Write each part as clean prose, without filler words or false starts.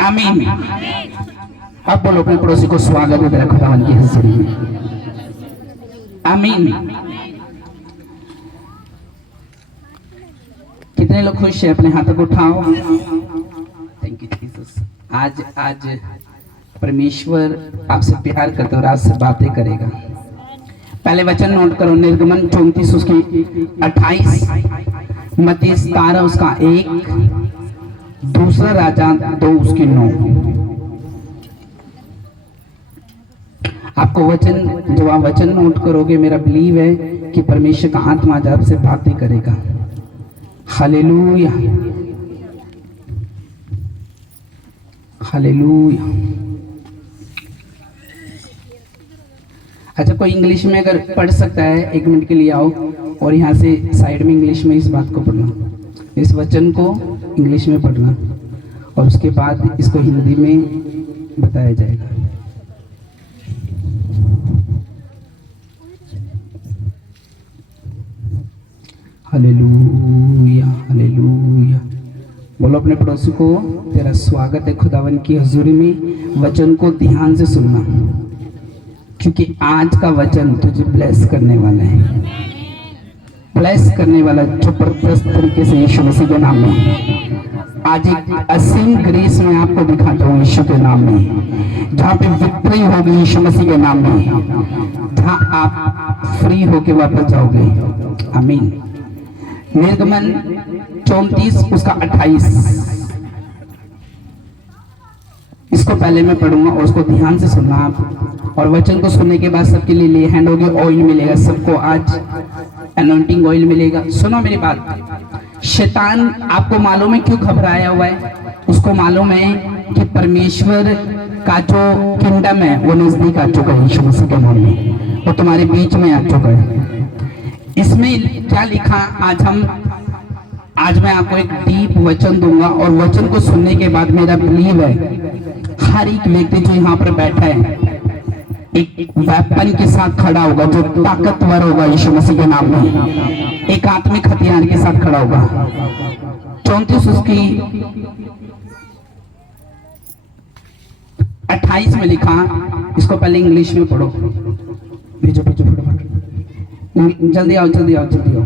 आमीन। अब बोलो अपने पड़ोसी को स्वागत है तेरा खुदावन की हज़ूरी में। आमीन। कितने लोग खुश हैं? अपने हाथों को उठाओ। Thank you Jesus. आज परमेश्वर आपसे प्यार करता है और आपसे बातें करेगा। पहले वचन नोट करो, निर्गमन 34 उसकी 28, मत्ती 17 उसका 1, दूसरा राजा 2 उसकी 9। आपको वचन, जब आप वचन नोट करोगे, मेरा बिलीव है कि परमेश्वर का आत्मा आज आपसे बातें करेगा। Hallelujah, hallelujah. अच्छा, कोई इंग्लिश में अगर पढ़ सकता है, 1 मिनट के लिए आओ और यहाँ से साइड में इंग्लिश में इस बात को पढ़ना, इस वचन को इंग्लिश में पढ़ना और उसके बाद इसको हिंदी में बताया जाएगा। Hallelujah, hallelujah. बोलो अपने पड़ोसी को, तेरा स्वागत है खुदावन की हजूरी में। वचन को ध्यान से सुनना, क्योंकि आज का वचन तुझे ब्लेस करने वाला है, ब्लेस करने वाला जबरदस्त तरीके से यीशु मसीह के नाम में। आज एक असीम ग्रेस में आपको दिखाता हूँ यीशु के नाम में, जहाँ पे विक्ट्री होगी यीशु मसीह के नाम में, जहाँ आप फ्री होके वापस जाओगे। आमीन। निर्गमन 34 उसका 28, इसको पहले मैं पढ़ूंगा और उसको ध्यान से सुनना आप। और वचन को सुनने के बाद सबके लिए ले हैंड होगी, ऑयल मिलेगा सबको, आज अनॉइंटिंग ऑयल मिलेगा। सुनो मेरी बात, शैतान आपको मालूम है क्यों घबराया हुआ है? उसको मालूम है कि परमेश्वर का जो किंगडम है वो नजदीक आ चुका है, यीशु मसीह के नाम में वो तुम्हारे बीच में आ चुका है। इसमें क्या लिखा, आज मैं आपको एक डीप वचन दूंगा और वचन को सुनने के बाद मेरा बिलीव है हर एक व्यक्ति जो यहाँ पर बैठा है एक वेपन के साथ खड़ा होगा, जो ताकतवर होगा यीशु मसीह के नाम में, एक आत्मिक हथियार के साथ खड़ा होगा। 34 उसकी 28 में लिखा, इसको पहले इंग्लिश में पढ़ो। भेजो भेजो फटाफट, जल्दी आओ जल्दी आओ जल्दी आओ,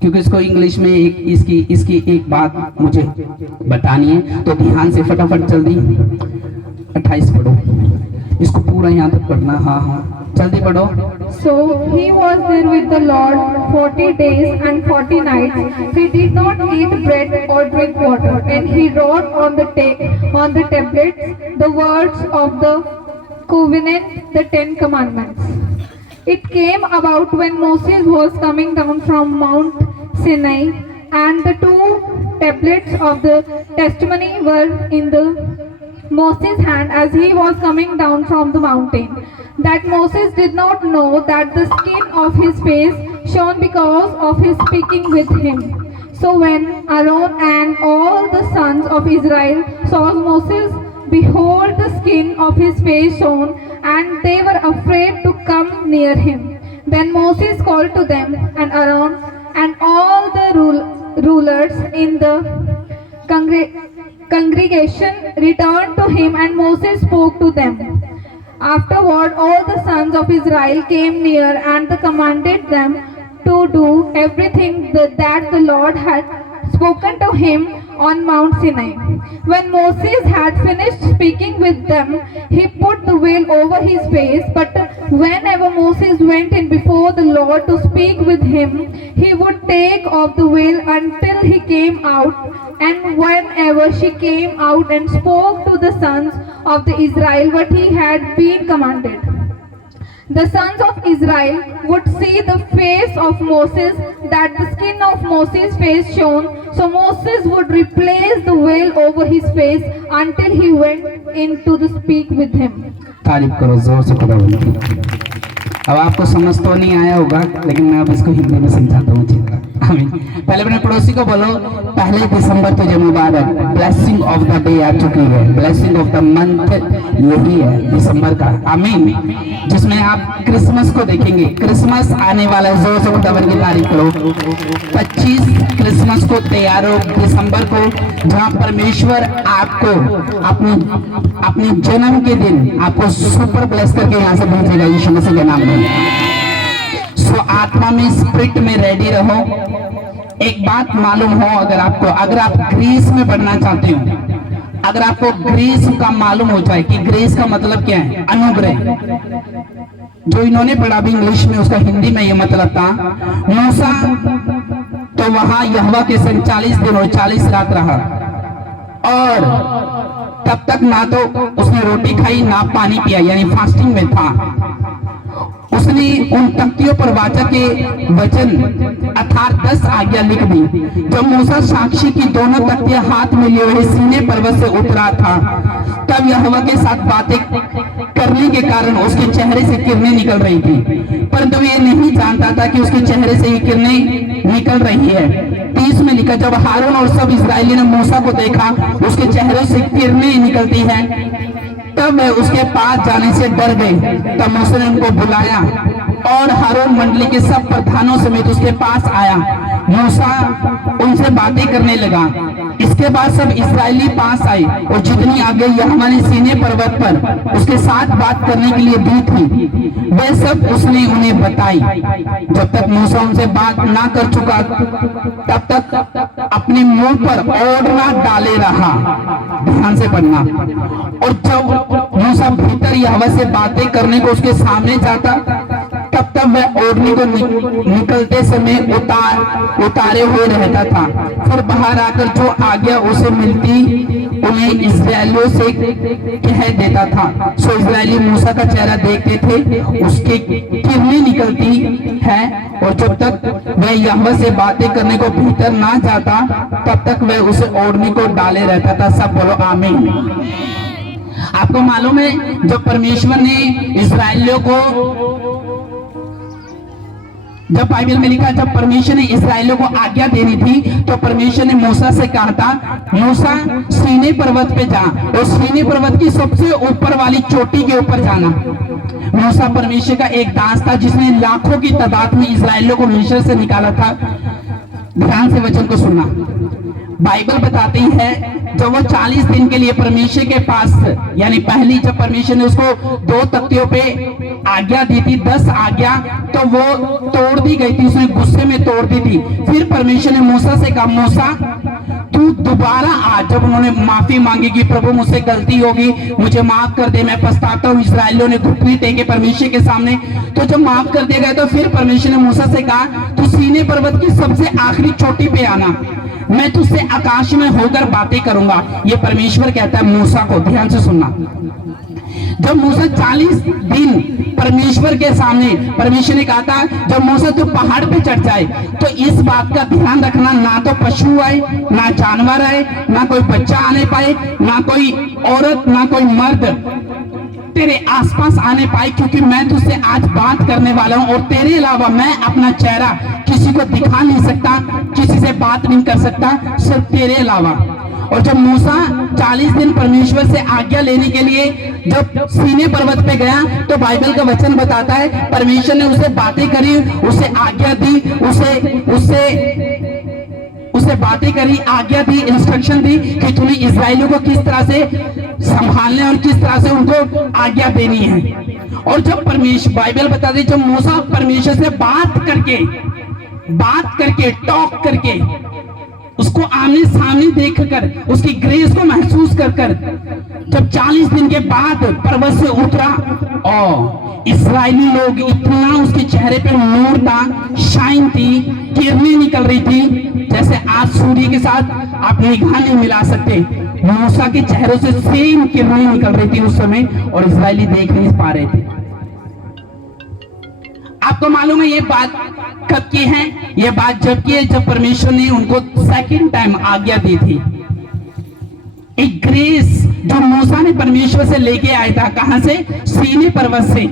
क्योंकि इसको इंग्लिश में इसकी एक बात मुझे बतानी है, तो ध्यान से फटाफट जल्दी 28 पढ़ो, इसको पूरा यहाँ तक पढ़ना। हाँ हाँ जल्दी पढ़ो। So he was there with the Lord 40 days and 40 nights. He did not eat bread or drink water, and he wrote on the tablets the words of the covenant, the 10 commandments. It came about when Moses was coming down from Mount Sinai, and the 2 tablets of the testimony were in the Moses' hand as he was coming down from the mountain. That Moses did not know that the skin of his face shone because of his speaking with him. So when Aaron and all the sons of Israel saw Moses, behold, the skin of his face shone, and they were afraid to come near him. Then Moses called to them, and Aaron and all the rulers in the congregation returned to him, and Moses spoke to them. Afterward, all the sons of Israel came near, and they commanded them to do everything that the Lord had spoken to him on Mount Sinai. When Moses had finished speaking with them, he put the veil over his face, but whenever Moses went in before the Lord to speak with him, he would take off the veil until he came out, and whenever she came out and spoke to the sons of the Israel what he had been commanded, the sons of Israel would see the face of Moses, that the skin of Moses' face shone. So Moses would replace the veil over his face until he went in to speak with him. तारीफ करो जोर से खुदावंद की। अब आपको समझ तो नहीं आया होगा, लेकिन मैं अब इसको हिंदी में समझाता हूँ। आमीन। पहले अपने पड़ोसी को बोलो, पहले दिसंबर तुझे मुबारक, ब्लेसिंग ऑफ द डे आ चुकी है, ब्लेसिंग ऑफ द मंथ यही है दिसंबर का, आमीन। जिसमें आप क्रिसमस को देखेंगे, क्रिसमस आने वाला है, जोर से उतावर की तारीफ करो। 25 क्रिसमस को तैयार हो, दिसंबर को, जहाँ परमेश्वर आपको अपने जन्म के दिन आपको सुपर ब्लेस करके यहाँ से भेजेगा यीशु मसीह के नाम में। सो आत्मा में, स्पिरिट में रेडी रहो। एक बात मालूम हो, अगर आप ग्रेस में बढ़ना चाहते हो, अगर आपको ग्रेस का मालूम हो जाए कि ग्रेस का मतलब क्या है, अनुग्रह, जो इन्होंने पढ़ा भी इंग्लिश में, उसका हिंदी में ये मतलब था। मूसा तो वहां यहोवा के संग 40 दिन और 40 रात रहा, और तब तक ना तो उसने रोटी खाई ना पानी पिया, यानी फास्टिंग में था। उसने उन तख्तियों पर वाचा के वचन अर्थात 10 आज्ञा लिख दी। जब मूसा साक्षी की दोनों तख्तियां हाथ में लिए हुए सीने पर्वत से उतरा था, तब यहोवा के साथ बातें करने के कारण उसके चेहरे से किरणें निकल रही थी, परंतु ये नहीं जानता था कि उसके चेहरे से ये किरणें निकल रही है। 30 में लिखा, जब हारून और सब इस्राएली ने मूसा को देखा, उसके चेहरे से किरणें निकलती हैं, तब वे उसके पास जाने से डर गए। तब मूसा ने उनको बुलाया और हारून मंडली के सब प्रधानों समेत उसके पास आया। मूसा उनसे बातें करने लगा। इसके बाद सब इस्राएली पास आए, और जितनी आगे यहोवा ने सीने पर्वत पर उसके साथ बात करने के लिए दी थी, वे सब उसने उन्हें बताई। जब तक मूसा उनसे बात ना कर चुका, तब तक अपने मुंह पर ओढ़ना डाले रहा। ध्यान से पढ़ना। और जब मूसा भीतर यहोवा से बातें करने को उसके सामने जाता, तब तक वह ओढ़नी को निकलते समय उतारे हुए रहता था। फिर बाहर आकर जो आज्ञा उसे मिलती उन्हें इस्राएलियों से कह देता था। सो इस्राएली मूसा का चेहरा देखते थे, उसके किरणें निकलती है, और जब तक वह यहोवा से बातें करने को भीतर ना जाता, तब तक वह उसे ओढ़नी को डाले रहता था। सब बोलो आमीन। आपको मालूम है, जब परमेश्वर ने इस्राएलियों को, जब बाइबल में लिखा, जब परमेश्वर ने इस्राएलियों को आज्ञा देनी थी, तो परमेश्वर ने मूसा से कहा था, मूसा सीने पर्वत पे जा, और सीने पर्वत की सबसे ऊपर वाली चोटी के ऊपर जाना। मूसा परमेश्वर का एक दास था, जिसने लाखों की तादाद में इस्राएलियों को मिस्र से निकाला था। ध्यान से वचन को सुनना। बाइबल बताती है, जब वो 40 दिन के लिए परमेश्वर के पास, यानी पहली जब परमेश्वर ने उसको 2 तख्तियों पे आज्ञा दी थी, 10 आज्ञा, तो वो तोड़ दी गई थी, उसने गुस्से में तोड़ दी थी। फिर परमेश्वर ने मूसा से कहा, मूसा तू दोबारा आ। जब उन्होंने माफी मांगी कि प्रभु मुझसे गलती होगी, मुझे माफ कर दे, मैं पछताता हूँ, इस्राएलियों ने घुटने टेके परमेश्वर के सामने, तो जब माफ कर दिया गया, तो फिर परमेश्वर ने मूसा से कहा, तू सीने पर्वत की सबसे आखिरी चोटी पे आना, मैं तुझसे आकाश में होकर बातें करूंगा। ये परमेश्वर कहता है मूसा को। ध्यान से सुनना। जब मूसा 40 दिन परमेश्वर के सामने, परमेश्वर ने कहा था, जब मूसा तू पहाड़ पे चढ़ जाए, तो इस बात का ध्यान रखना, ना तो पशु आए, ना जानवर आए, ना कोई बच्चा आने पाए, ना कोई औरत, ना कोई मर्द तेरे आसपास आने पाए, क्योंकि मैं तुझसे आज बात करने वाला हूं, और तेरे अलावा मैं अपना चेहरा किसी को दिखा नहीं सकता, किसी से बात नहीं कर सकता, सिर्फ तेरे अलावा। और जब मूसा 40 दिन परमेश्वर से आज्ञा लेने के लिए जब सीने पर्वत पे गया, तो बाइबल का वचन बताता है, परमेश्वर ने उसे बातें करी, उसे आज्ञा दी, उसे बातें करी, आज्ञा दी, इंस्ट्रक्शन दी कि तुम्हें इस्राएलियों को किस तरह से संभालने और किस तरह से उनको आज्ञा देनी है। और जब परमेश्वर, बाइबल बताती, जब मूसा परमेश्वर से बात करके टॉक करके, उसको आमने सामने देखकर, उसकी ग्रेस को महसूस कर जब 40 दिन के बाद पर्वत से उतरा, और इस्राएली लोग, इतना उसके चेहरे पे नूर था, शाइन थी, किरणें निकल रही थी, जैसे आज सूर्य के साथ आप निगाह नहीं मिला सकते। मूसा के चेहरे से सेम किरणें निकल रही थी उस समय, और इस्राएली देख नहीं पा रहे थे। आपको मालूम है ये बात कब की है? ये बात जब की है, जब परमेश्वर ने उनको सेकंड टाइम आज्ञा दी थी। एक ग्रेस जो मूसा ने परमेश्वर से लेके आया था, कहां से? सीने पर्वत से।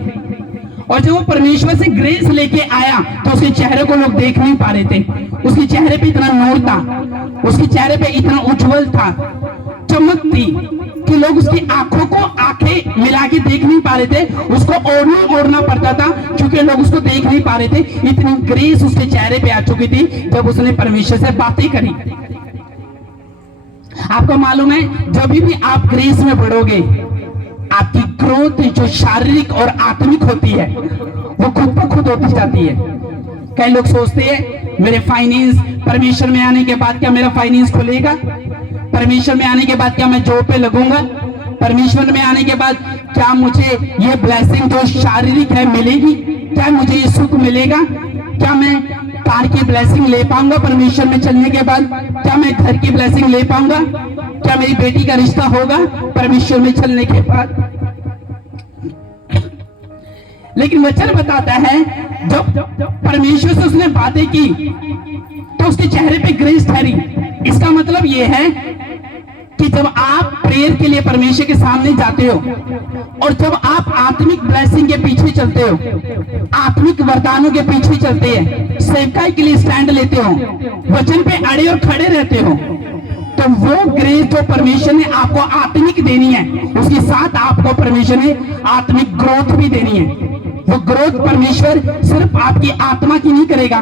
और जब वो परमेश्वर से ग्रेस लेके आया तो उसके चेहरे को लोग देख नहीं पा रहे थे। उसके चेहरे पे इतना नूर था, उसके चेहरे पे इतना उज्जवल था, चमक थी कि लोग उसकी आंखों को आंखें मिला के देख नहीं पा रहे थे। उसको ओढ़ना पड़ता था क्योंकि लोग उसको देख नहीं पा रहे थे। इतनी ग्रेस उसके चेहरे पे आ चुकी थी जब उसने परमेश्वर से बातें करी। आपको मालूम है, जब भी आप ग्रेस में बढ़ोगे, आपकी ग्रोथ जो शारीरिक और आत्मिक होती है वो खुद ब खुद होती जाती है। कई लोग सोचते हैं मेरे फाइनेंस, परमेश्वर में आने के बाद क्या मेरा फाइनेंस खुलेगा, परमेश्वर में आने के बाद क्या मैं जॉब पे लगूंगा, परमेश्वर में आने के बाद क्या मुझे ये ब्लेसिंग जो शारीरिक है मिलेगी, क्या मुझे ये सुख मिलेगा, क्या मैं कार की ब्लेसिंग ले पाऊंगा परमेश्वर में चलने के बाद, क्या मैं घर की ब्लेसिंग ले पाऊंगा, क्या मेरी बेटी का रिश्ता होगा परमेश्वर में चलने के बाद। लेकिन वचन बताता है जब परमेश्वर से उसने बातें की तो उसके चेहरे पे ग्रेस ठहरी। इसका मतलब यह है कि जब आप प्रेयर के लिए परमेश्वर के सामने जाते हो और जब आप आत्मिक ब्लेसिंग के पीछे चलते हो, आत्मिक वरदानों के पीछे चलते हैं, सेवकाई के लिए स्टैंड लेते हो, वचन पे अड़े और खड़े रहते हो, तो वो ग्रेस जो परमेश्वर ने आपको आत्मिक देनी है उसके साथ आपको परमेश्वर ने आत्मिक ग्रोथ भी देनी है। वो ग्रोथ परमेश्वर सिर्फ आपकी आत्मा की नहीं करेगा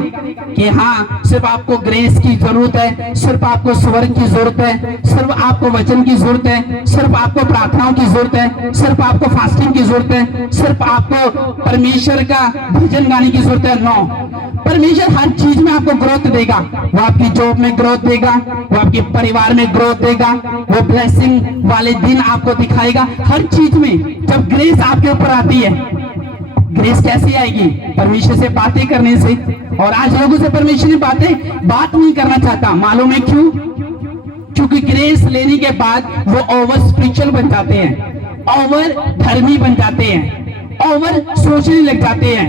कि हाँ सिर्फ आपको ग्रेस की जरूरत है, सिर्फ आपको स्वर्ग की जरूरत है, सिर्फ आपको वचन की जरूरत है, सिर्फ आपको प्रार्थनाओं की जरूरत है, सिर्फ आपको फास्टिंग की जरूरत है, सिर्फ आपको परमेश्वर का भजन गाने की जरूरत है। नो, परमेश्वर हर चीज में आपको ग्रोथ देगा। वो आपकी जॉब में ग्रोथ देगा, वो आपके परिवार में ग्रोथ देगा, वो ब्लेसिंग वाले दिन आपको दिखाएगा हर चीज में। जब ग्रेस आपके ऊपर आती है, ग्रेस कैसे आएगी? परमेश्वर से बातें करने से। और आज लोगों से परमेश्वर ने बात नहीं करना चाहता। मालूम है क्यों? क्योंकि ग्रेस लेने के बाद वो ओवर स्पिरिचुअल बन जाते हैं, ओवर धर्मी बन जाते हैं, ओवर सोचने लग जाते हैं,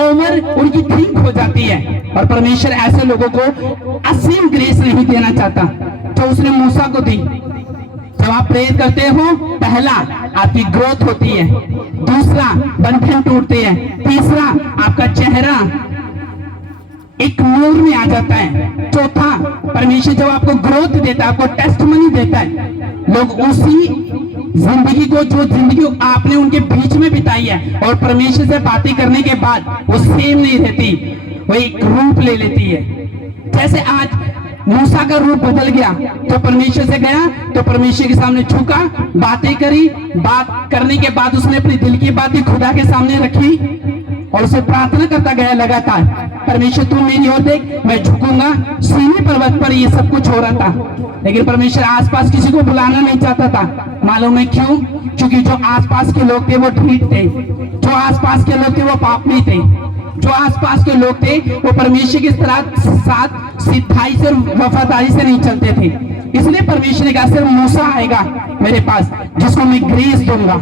ओवर उनकी थिंक हो जाती है। और परमेश्वर ऐसे लोगों को असीम ग्रेस नहीं देना चाहता जो उसने मूसा को दी। जब आप प्रेयर करते हो, पहला आपकी ग्रोथ होती है, दूसरा बंधन टूटते हैं, तीसरा आपका चेहरा एक नूर में आ जाता है, चौथा परमेश्वर जब आपको ग्रोथ देता है, आपको टेस्टमनी देता है, लोग उसी जिंदगी को जो जिंदगी आपने उनके बीच में बिताई है और परमेश्वर से बातें करने के बाद वो सेम नहीं रहती, वो एक रूप ले लेती है। जैसे आज मूसा का रूप बदल गया, तो परमेश्वर से गया तो परमेश्वर के सामने झुका, बातें करी, बात करने के बाद उसने अपने दिल की बातें खुदा के सामने रखी और उसे प्रार्थना करता गया लगातार, परमेश्वर तू मेरी ओर देख, मैं झुकूंगा। सीने पर्वत पर ये सब कुछ हो रहा था, लेकिन परमेश्वर आसपास किसी को बुलाना नहीं चाहता था। मालूम है क्यों? क्योंकि जो आसपास के लोग थे वो ढीठ थे, जो आसपास के लोग थे वो पापी थे, जो आसपास के लोग थे वो परमेश्वर के साथ सिद्धाई से, वफादारी से नहीं चलते थे। इसलिए परमेश्वर ने कहा सिर्फ मूसा आएगा मेरे पास जिसको मैं ग्रेस दूंगा।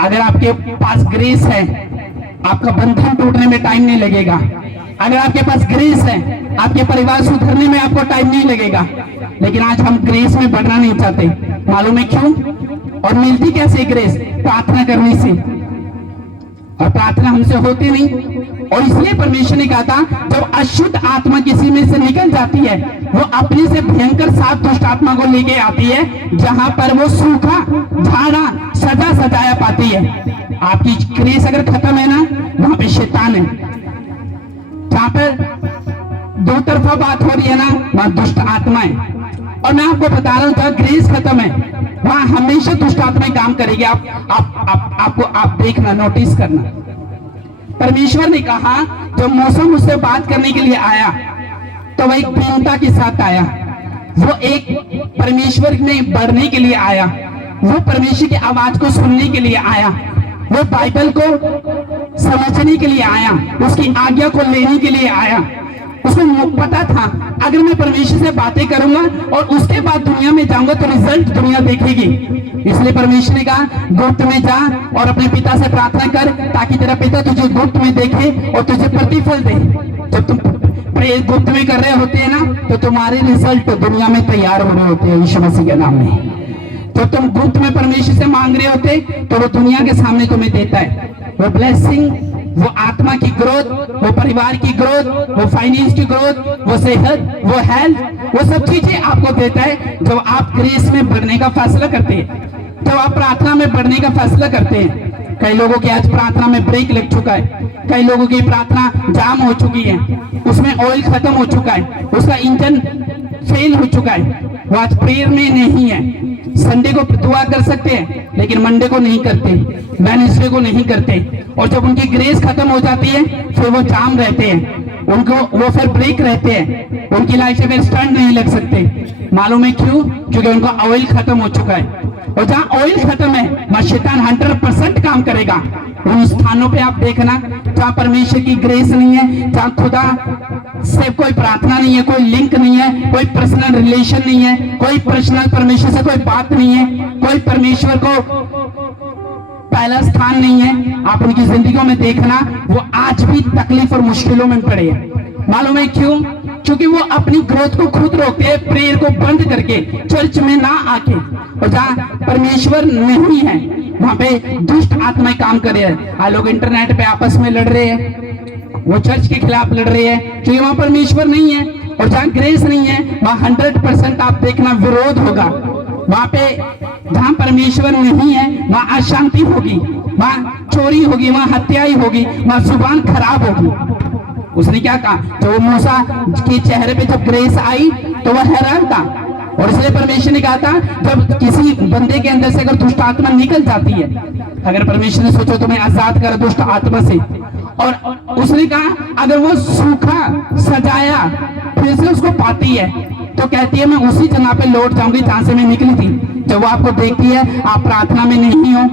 अगर आपके पास ग्रेस है, आपका बंधन टूटने में टाइम नहीं लगेगा। अगर आपके पास ग्रेस है, आपके परिवार सुधरने में आपको टाइम नहीं लगेगा। लेकिन आज हम ग्रेस में बढ़ना नहीं चाहते। मालूम है क्यों? और मिलती कैसे ग्रेस? प्रार्थना करने से, और प्रार्थना हमसे होती नहीं। और इसलिए परमेश्वर ने कहा था जब अशुद्ध आत्मा किसी में से निकल जाती है, वो अपने से भयंकर 7 दुष्ट आत्मा को लेके आती है, जहां पर वो सूखा झाड़ा सजा सजाया पाती है। आपकी ग्रेस अगर खत्म है ना, वहां पे शैतान है। जहां पर दो तरफा बात हो रही है ना, वहां दुष्ट आत्मा है। और मैं आपको बता रहा हूं, जहां ग्रेस खत्म है वहां हमेशा दुष्ट आत्माएं काम करेगी। आप देखना, नोटिस करना। परमेश्वर ने कहा जब मूसा मुझसे बात करने के लिए आया तो वह एक दीनता के साथ आया, वो एक परमेश्वर में बढ़ने के लिए आया, वो परमेश्वर की आवाज को सुनने के लिए आया, वो बाइबल को समझने के लिए आया, उसकी आज्ञा को लेने के लिए आया। उसको पता था अगर मैं परमेश्वर से बातें करूंगा और उसके बाद दुनिया में जाऊंगा तो रिजल्ट दुनिया देखेगी। इसलिए परमेश्वर ने कहा गुप्त में जा और अपने पिता से प्रार्थना कर, ताकि तेरा पिता तुझे गुप्त में देखे और तुझे प्रतिफल दे। जब तुम प्रेयर गुप्त में कर रहे होते हैं ना, तो तुम्हारे रिजल्ट दुनिया में तैयार हो रहे होते हैं यीशु मसीह के नाम में। तो तुम गुप्त में परमेश्वर से मांग रहे होते तो वो दुनिया के सामने तुम्हें देता है। वो ब्लेसिंग वो आत्मा की ग्रोथ, वो परिवार की ग्रोथ, वो फाइनेंस की ग्रोथ, वो सेहत, वो हेल्थ, वो सब चीजें आपको देता है जब आप ग्रेस में बढ़ने का फैसला करते हैं, जब आप प्रार्थना में बढ़ने का फैसला करते हैं। कई लोगों की आज प्रार्थना में ब्रेक लग चुका है, कई लोगों की प्रार्थना जाम हो चुकी है, उसमें ऑयल खत्म हो चुका है, उसका इंजन फेल हो चुका है, वो आज प्रेयर में नहीं है। संडे को दुआ कर सकते हैं लेकिन मंडे को नहीं करते, वेडनेसडे को नहीं करते, और जब उनकी ग्रेस खत्म हो जाती है फिर वो जाम रहते हैं, उनको वो फिर ब्रेक रहते हैं, उनकी लाइफ से फिर स्टंट नहीं लग सकते। मालूम है क्यों? क्योंकि उनका ऑयल खत्म हो चुका है, और जहाँ ऑयल खत्म है वहाँ शैतान 100% काम करेगा। उन स्थानों पे आप देखना जहाँ परमेश्वर की ग्रेस नहीं है, जहाँ खुदा से कोई प्रार्थना नहीं है, कोई लिंक नहीं है, कोई पर्सनल रिलेशन नहीं है, कोई पर्सनल परमेश्वर से कोई बात नहीं है, कोई परमेश्वर को पहला स्थान नहीं है। आप उनकी जिंदगियों में देखना वो आज भी तकलीफ और मुश्किलों में पड़े हैं। मालूम है क्यों? क्योंकि वो अपनी ग्रोथ को खुद रोकते हैं, प्रेयर को बंद करके, चर्च में ना आके, और जहाँ परमेश्वर नहीं है वहां पे दुष्ट आत्माएं काम कर रहे हैं। आज लोग इंटरनेट पे आपस में लड़ रहे हैं, वो चर्च के खिलाफ लड़ रहे हैं क्योंकि वहां परमेश्वर नहीं है, और जहाँ ग्रेस नहीं है वहां 100% आप देखना विरोध होगा। वहां पे जहाँ परमेश्वर नहीं है वहां अशांति होगी, वहां चोरी होगी, वहां हत्याएं होगी, वहां जुबान खराब होगी। उसने क्या कहा? तो वो मूसा के चेहरे पे जब ग्रेस आई तो वह हैरान था, और इसलिए परमेश्वर ने कहा था जब किसी बंदे के अंदर से अगर दुष्ट आत्मा निकल जाती है, अगर परमेश्वर ने सोचो तुम्हें आजाद कर दुष्ट आत्मा से, और उसने कहा अगर वो सूखा सजाया फिर से उसको पाती है तो कहती है मैं उसी जगह पे लौट जाऊंगी जहां से मैं निकली थी। जब वो आपको देखती है आप प्रार्थना में नहीं हो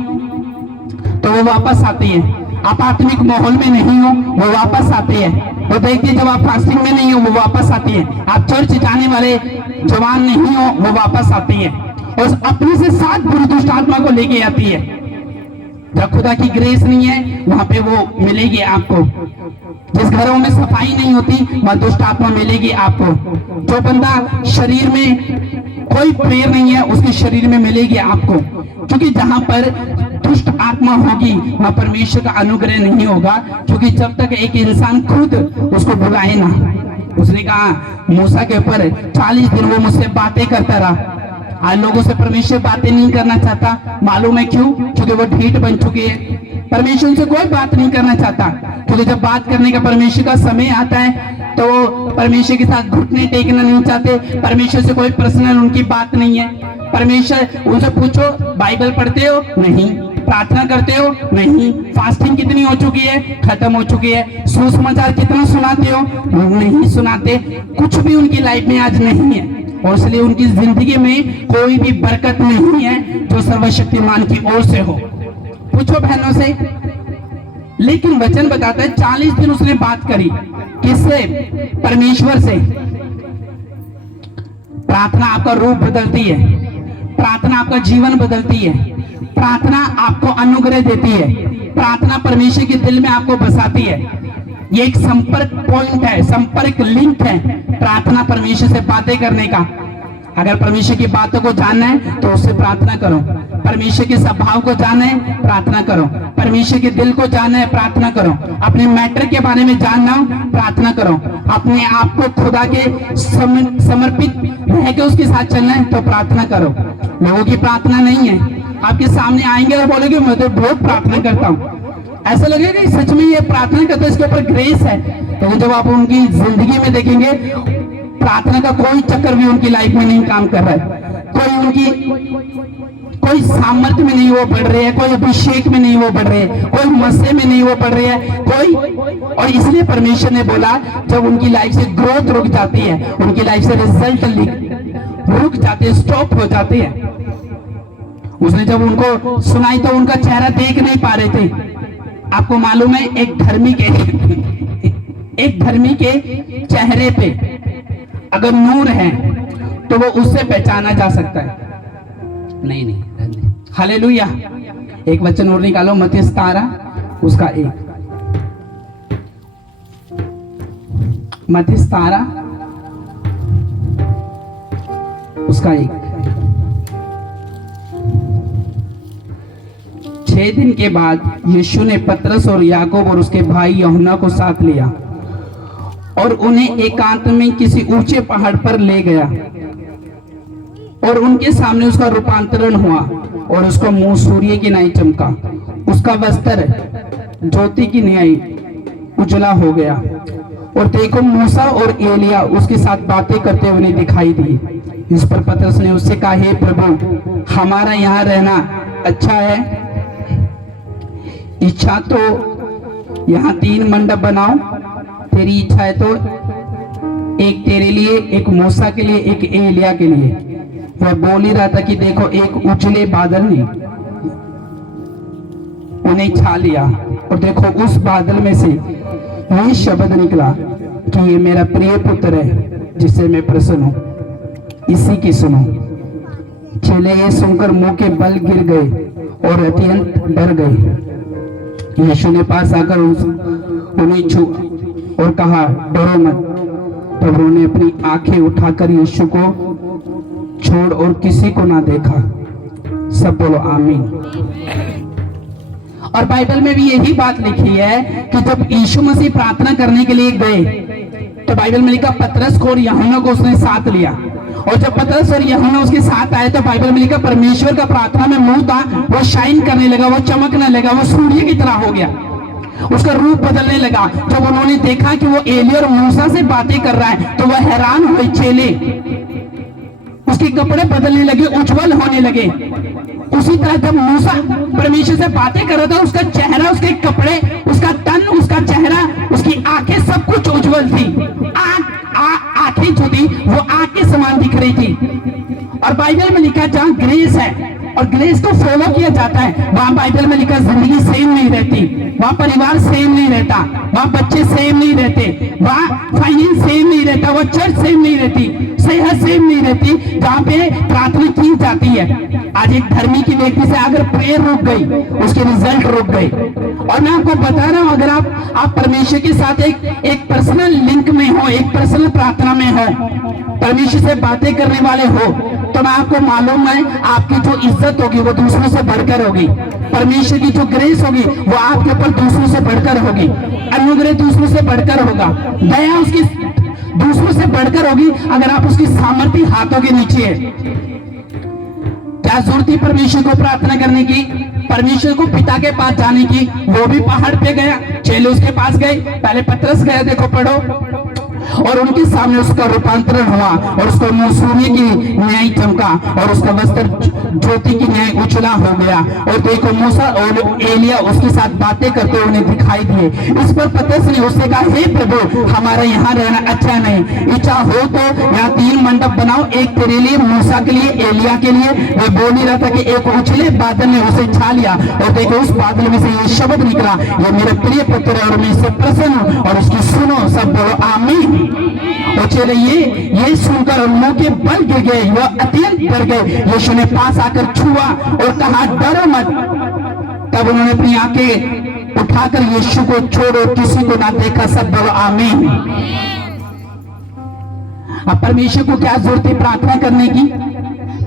तो वो वापस आती है, आप आत्मिक माहौल में नहीं हो वो वापस आती है, वो देखती है जब आप फास्टिंग में नहीं हो वो वापस आती है, आप चर्च जाने वाले जवान नहीं हो वो वापस आती है, और अपने से 7 बुरी दुष्ट आत्मा को लेके आती है। जब खुदा की ग्रेस नहीं है वहां पे वो मिलेगी आपको। जिस घरों में सफाई नहीं होती वहां दुष्ट आत्मा मिलेगी आपको। जो बंदा शरीर में कोई प्रेयर नहीं है उसके शरीर में मिलेगी आपको, क्योंकि जहां पर दुष्ट आत्मा होगी वहां परमेश्वर का अनुग्रह नहीं होगा, क्योंकि जब तक एक इंसान खुद उसको बुलाए ना। उसने कहा मूसा के ऊपर 40 दिन वो मुझसे बातें करता रहा। आज लोगों से परमेश्वर बातें नहीं करना चाहता, मालूम है क्यों? क्योंकि वो ढीठ बन चुकी है, परमेश्वर उनसे कोई बात नहीं करना चाहता, क्योंकि जब बात करने का परमेश्वर का समय आता है तो परमेश्वर के साथ घुटने टेकना नहीं चाहते, परमेश्वर से कोई पर्सनल उनकी बात नहीं है। परमेश्वर उनसे पूछो बाइबल पढ़ते हो? नहीं। प्रार्थना करते हो? नहीं। फास्टिंग कितनी हो चुकी है? खत्म हो चुकी है। सुसमाचार कितना सुनाते हो? नहीं सुनाते। कुछ भी उनकी लाइफ में आज नहीं है, और इसलिए उनकी जिंदगी में कोई भी बरकत नहीं है जो सर्वशक्तिमान की ओर से हो। पूछो बहनों से। लेकिन वचन बताता है 40 दिन उसने बात करी, किससे? परमेश्वर से। प्रार्थना आपका रूप बदलती है, प्रार्थना आपका जीवन बदलती है, प्रार्थना आपको अनुग्रह देती है, प्रार्थना परमेश्वर के दिल में आपको बसाती है। ये एक संपर्क पॉइंट है, संपर्क लिंक है प्रार्थना परमेश्वर से बातें करने का। अगर परमेश्वर की बातों को जानना है तो उससे प्रार्थना करो, परमेश्वर के स्वभाव को जानना है प्रार्थना करो, परमेश्वर के दिल को जानना है प्रार्थना करो, अपने मैटर के बारे में जानना हो प्रार्थना करो, अपने आप को खुदा के समर्पित रह के उसके साथ चलना है तो प्रार्थना करो। लोगों की प्रार्थना नहीं है, आपके सामने आएंगे और बोलेंगे मैं तो बहुत प्रार्थना करता हूँ, ऐसा लगेगा कि सच में ये प्रार्थना करते इसके ऊपर ग्रेस है। तो जब आप उनकी जिंदगी में देखेंगे प्रार्थना का कोई चक्कर भी उनकी लाइफ में नहीं काम कर रहा है, कोई सामर्थ्य में नहीं वो बढ़ रहे हैं, कोई अभिषेक में नहीं वो बढ़ रहे हैं, कोई मस्से में नहीं वो बढ़ रहे हैं कोई। और इसलिए परमेश्वर ने बोला जब उनकी लाइफ से ग्रोथ रुक जाती है, उनकी लाइफ से रिजल्ट रुक जाते हैं, स्टॉप हो जाते हैं। उसने जब उनको सुनाई तो उनका चेहरा देख नहीं पा रहे थे। आपको मालूम है एक धर्मी के चेहरे पे अगर नूर है तो वो उससे पहचाना जा सकता है। नहीं हालेलुया। एक वचन और निकालो, मत्ती 17 उसका 1, मत्ती 17 उसका 1। 6 दिन के बाद यीशु ने पतरस और याकूब और उसके भाई यूहन्ना को साथ लिया और उन्हें एकांत में किसी ऊंचे पहाड़ पर ले गया और उनके सामने उसका रूपांतरण हुआ और उसका मुंह सूर्य की नाई चमका, उसका वस्त्र ज्योति की न्याय उजला हो गया। और देखो मूसा और एलिया उसके साथ बातें करते हुए उन्हें दिखाई दी। इस पर पतरस ने उससे कहा, हे प्रभु, हमारा यहाँ रहना अच्छा है। इच्छा तो यहाँ 3 मंडप बनाओ, तेरी इच्छा है तो एक तेरे लिए, एक मूसा के लिए, एक एलिया के लिए। वह बोल ही रहा था कि देखो एक उजले बादल ने उन्हें छा लिया और देखो उस बादल में से ये शब्द निकला कि ये मेरा प्रिय पुत्र है जिससे मैं प्रसन्न हूं, इसी की सुनो। चेले ये सुनकर मुंह के बल गिर गए और अत्यंत डर गए। यीशु ने पास आकर उन्हें छू और कहा, डरो मत। तब उन्होंने अपनी आंखें उठाकर यीशु को छोड़ और किसी को ना देखा। सब बोलो आमीन। और बाइबल में भी यही बात लिखी है कि जब यीशु मसीह प्रार्थना करने के लिए गए तो बाइबल में लिखा पतरस को और यूहन्ना को उसने साथ लिया। और जब पतरस और यूहन्ना उसके साथ आए तो बाइबल में लिखा परमेश्वर का प्रार्थना में मुंह था वो शाइन करने लगा, वो चमकने लगा, वो सूर्य की तरह हो गया, उसका रूप बदलने लगा। जब उन्होंने देखा कि वो एलिया और मूसा से बातें कर रहा है तो वह हैरान हुए। चेले उसके कपड़े बदलने लगे, उज्जवल होने लगे। उसी तरह जब मूसा परमेश्वर से बातें कर रहा था, उसका चेहरा, उसके कपड़े, उसका तन, उसका चेहरा, उसकी आंखें, सब कुछ उज्जवल थी। आंखें जो थी वो आग के समान दिख रही थी। और बाइबल में लिखा जहां ग्रेस है और ग्रेस को फॉलो किया जाता है, वहां बाइबल में लिखा जिंदगी सेम नहीं रहती, वहां परिवार सेम नहीं रहता, वहां बच्चे सेम नहीं रहते, वहां फाइनेंस सेम नहीं रहता, वहां चर्च सेम नहीं रहती, सेहत सेम नहीं रहती, जहां पे प्रार्थना की जाती है। आज एक धर्मी की व्यक्ति से अगर प्रेयर रुक गई, उसके रिजल्ट रुक गए। और मैं आपको बता रहा हूं, अगर आप परमेश्वर के साथ एक पर्सनल लिंक में हो, एक पर्सनल प्रार्थना में हो, परमेश्वर से बातें करने वाले हो, तो मैं आपको मालूम है आपकी जो इज्जत होगी वो दूसरों से बढ़कर होगी। परमेश्वर की जो ग्रेस होगी वो आपके ऊपर दूसरों से बढ़कर होगी, अनुग्रह दूसरों से बढ़कर होगा, दया उसकी दूसरों से बढ़कर होगी अगर आप उसकी सामर्थ्य हाथों के नीचे है। क्या जरूरत थी परमेश्वर को प्रार्थना करने की, परमेश्वर को पिता के पास जाने की? वो भी पहाड़ पे गया, चेले उसके पास गए, पहले पतरस गया, देखो पढ़ो, और उनके सामने उसका रूपांतरण हुआ और उसका मुंह सूर्य की न्याय चमका और उसका वस्त्र ज्योति की न्याय उजला हो गया। और देखो मूसा और एलिया उसके साथ बातें करते हुए उन्हें दिखाई दिए। इस पर पतरस ने उससे कहा, हे प्रभु, हमारा यहाँ रहना अच्छा नहीं, इच्छा हो तो यहाँ 3 मंडप बनाओ, एक तेरे लिए, मूसा के लिए, एलिया के लिए। वह बोल ही रहा था कि एक उछले बादल ने उसे छा लिया और देखो उस बादल में से ये शब्द निकला, ये मेरा प्रिय पुत्र है और मैं इससे प्रसन्न हूँ और इसकी सुनो। सब बोलो आमीन। और चले ये सुनकर मुंह के बल गिर गए, वो अत्यंत डर गए। यीशु ने पास आकर छुआ और कहा, डरो मत। तब उन्होंने अपनी आंखें उठाकर यीशु को छोड़ो, किसी को ना देखा। सब बोलो आमीन। अब परमेश्वर को क्या जरूरत है प्रार्थना करने की?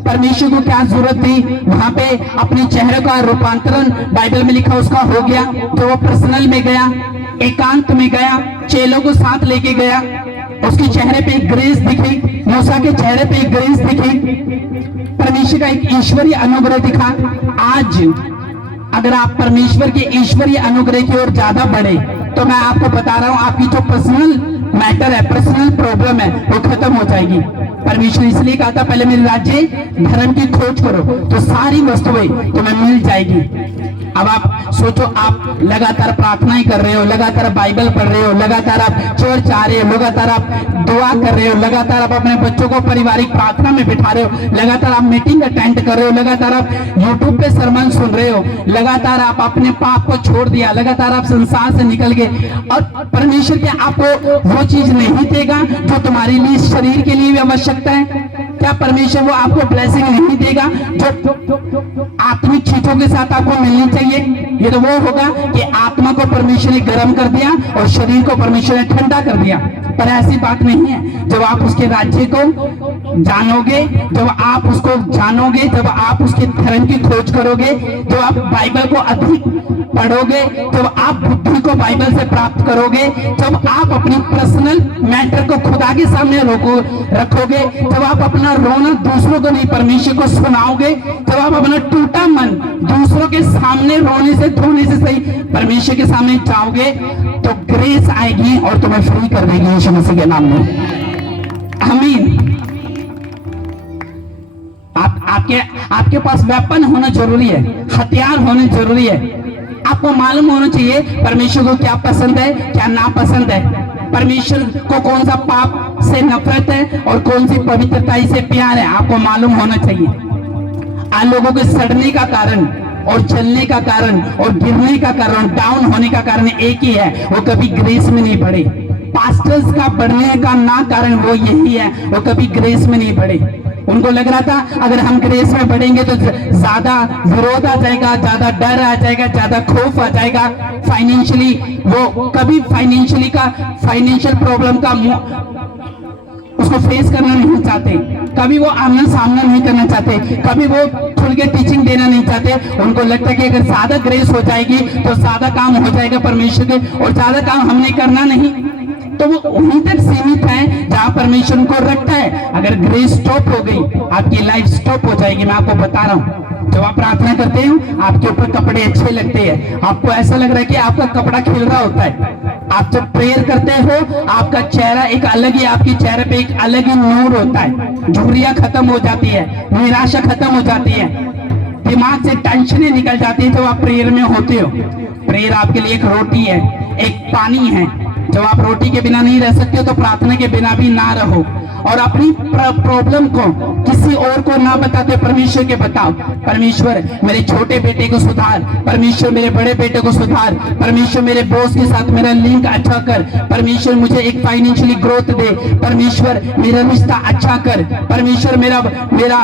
परमेश्वर को क्या जरूरत थी? वहां पे अपने चेहरे का रूपांतरण बाइबल में लिखा उसका हो गया। तो वो पर्सनल में गया, एकांत में गया, चेलों को साथ लेके गया, उसके चेहरे पे एक ग्रेस दिखी, मूसा के चेहरे पे एक ग्रेस दिखी, परमेश्वर का एक ईश्वरीय अनुग्रह दिखा। आज अगर आप परमेश्वर के ईश्वरीय अनुग्रह की ओर ज्यादा बढ़े तो मैं आपको बता रहा हूं आपकी जो पर्सनल मैटर है, पर्सनल प्रॉब्लम है, वो खत्म हो जाएगी। परमेश्वर इसलिए कहा था पहले मेरे राज्य धर्म की खोज करो तो सारी वस्तुएं तुम्हें मिल जाएगी। अब आप सोचो, आप लगातार प्रार्थनाएं कर रहे हो, लगातार बाइबल पढ़ रहे हो, लगातार आप चर्च आ रहे हो, लगातार आप दुआ कर रहे हो, लगातार आप अपने बच्चों को पारिवारिक प्रार्थना में बिठा रहे हो, लगातार आप मीटिंग अटेंड कर रहे हो, लगातार आप यूट्यूब पे सरमन सुन रहे हो, लगातार आप अपने पाप को छोड़ दिया, लगातार आप संसार से निकल गए, और परमेश्वर के आपको वो चीज नहीं देगा जो तुम्हारे लिए शरीर के लिए भी आवश्यकता है? क्या परमेश्वर वो आपको ब्लेसिंग नहीं देगा जो आत्मिक चीजों के साथ आपको मिलनी चाहिए? ये तो वो होगा कि आत्मा को परमेश्वर ने गर्म कर दिया और शरीर को परमेश्वर ने ठंडा कर दिया। पर ऐसी बात नहीं है। जब आप उसके राज्य को जानोगे, जब आप उसको जानोगे, जब आप उसके धर्म की खोज करोगे, जब आप बाइबल को अधिक पढ़ोगे, जब आप बुद्धि को बाइबल से प्राप्त करोगे, जब आप अपनी पर्सनल मैटर को खुदा के सामने रखोगे, जब आप अपना रोना दूसरों को नहीं परमेश्वर को सुनाओगे, जब आप अपना टूटा मन दूसरों के सामने रोने से धोने से सही परमेश्वर के सामने जाओगे, तो ग्रेस आएगी और तुम्हें फ्री कर देगी यीशु मसीह के नाम में। आमीन। आपके पास वेपन होना जरूरी है, हथियार होने जरूरी है। आपको मालूम होना चाहिए परमेश्वर को क्या पसंद है, क्या नापसंद है, परमेश्वर को कौन सा पाप से नफरत है और कौन सी पवित्रता से प्यार है, आपको मालूम होना चाहिए। आप लोगों के सड़ने का कारण और चलने का कारण और गिरने का कारण, डाउन होने का कारण एक ही है, वो कभी ग्रेस में नहीं बढ़े। पास्टर्स का बढ़ने का ना कारण वो यही है, वो कभी ग्रेस में नहीं बढ़े। उनको लग रहा था अगर हम ग्रेस में बढ़ेंगे तो ज्यादा विरोध आ जाएगा, ज्यादा डर आ जाएगा, ज्यादा खौफ आ जाएगा, फाइनेंशियली वो कभी फाइनेंशियल प्रॉब्लम का उसको फेस करना नहीं चाहते, कभी वो आमना सामना नहीं करना चाहते, कभी वो खुल के टीचिंग देना नहीं चाहते। उनको लगता है कि अगर ज्यादा ग्रेस हो जाएगी तो ज्यादा काम हो जाएगा परमेश्वर के, और ज्यादा काम हमने करना नहीं, तो वो वहीं तक सीमित है जहां परमेश्वर को रखता है। अगर ग्रेस स्टॉप हो गई, आपकी लाइफ स्टॉप हो जाएगी। मैं आपको बता रहा हूँ, जब आप प्रार्थना करते हो आपके ऊपर कपड़े अच्छे लगते हैं, आपको ऐसा लग रहा है कि आपका कपड़ा खिल रहा होता है। आप जब प्रेयर करते हो आपका चेहरा एक अलग ही, आपके चेहरे पे एक अलग ही नूर होता है, झुर्रियां खत्म हो जाती है, निराशा खत्म हो जाती है, दिमाग से टेंशनें निकल जाती है। जब आप प्रेयर में होते हो, प्रेयर आपके लिए एक रोटी है, एक पानी है। जब आप रोटी के बिना नहीं रह सकते तो प्रार्थना के बिना भी ना रहो, और अपनी प्रॉब्लम को किसी और को ना बताते परमेश्वर के बताओ। परमेश्वर मेरे छोटे बेटे को सुधार, परमेश्वर मेरे बड़े बेटे को सुधार, परमेश्वर मेरे बॉस के साथ मेरा लिंक अच्छा कर, परमेश्वर मुझे एक फाइनेंशियली ग्रोथ दे, परमेश्वर मेरा रिश्ता अच्छा कर, परमेश्वर मेरा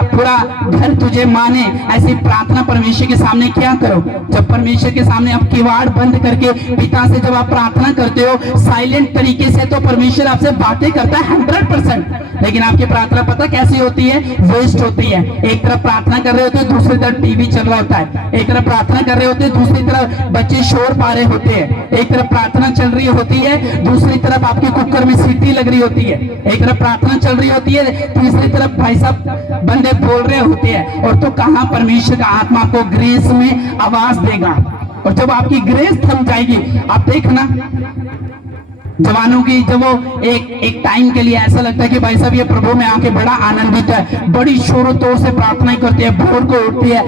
पूरा घर तुझे माने। ऐसी प्रार्थना परमेश्वर के सामने क्या करो। जब परमेश्वर के सामने आप किवाड़ बंद करके पिता से जब आप प्रार्थना करते हो साइलेंट तरीके से, तो परमेश्वर आपसे बातें करता है 100%। लेकिन आपकी प्रार्थना पता कैसी होती है, वेस्ट होती है। एक तरफ प्रार्थना कर रहे होते हैं, दूसरी तरफ टीवी चल रहा होता है, एक तरफ प्रार्थना कर रहे होते हैं, दूसरी तरफ बच्चे शोर पा रहे होते हैं, एक तरफ प्रार्थना चल रही होती है, दूसरी तरफ आपके कुकर में सीटी लग रही होती है, एक तरफ प्रार्थना चल रही होती है, तीसरी तरफ भाई साहब बंदे बोल रहे होते हैं। और तो कहां परमेश्वर का आत्मा को ग्रेस में आवाज देगा। और जब आपकी ग्रेस थम जाएगी, आप देखना जवानों की, जब वो एक टाइम के लिए ऐसा लगता है कि भाई साहब ये प्रभु में आके बड़ा आनंदित है, बड़ी शोर तोर से प्रार्थना करते हैं, भोर को उठती है,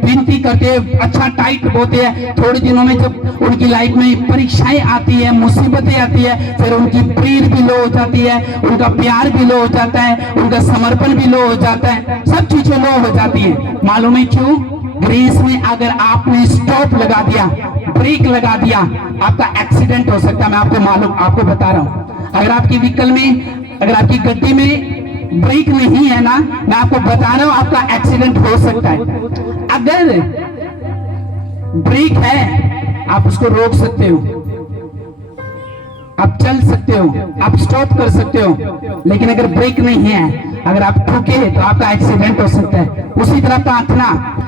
विनती करते हैं, अच्छा टाइट बोते हैं। थोड़े दिनों में जब उनकी लाइफ में परीक्षाएं आती है, मुसीबतें आती है, फिर उनकी प्रेयर भी लो हो जाती है, उनका प्यार भी लो हो जाता है, उनका समर्पण भी लो हो जाता है, सब चीजें लो हो जाती है। मालूम है क्यों? ग्रेस में अगर आपने स्टॉप लगा दिया, ब्रेक लगा दिया, आपका एक्सीडेंट हो सकता है। मैं आपको बता रहा हूं, अगर आपकी व्हीकल में, अगर आपकी गड्डी में ब्रेक नहीं है ना, मैं आपको बता रहा हूं आपका एक्सीडेंट हो सकता है। अगर ब्रेक है आप उसको रोक सकते हो, आप चल सकते हो, आप स्टॉप कर सकते हो। लेकिन अगर ब्रेक नहीं है, अगर आप ठुके तो आपका एक्सीडेंट हो सकता है। उसी तरह प्रार्थना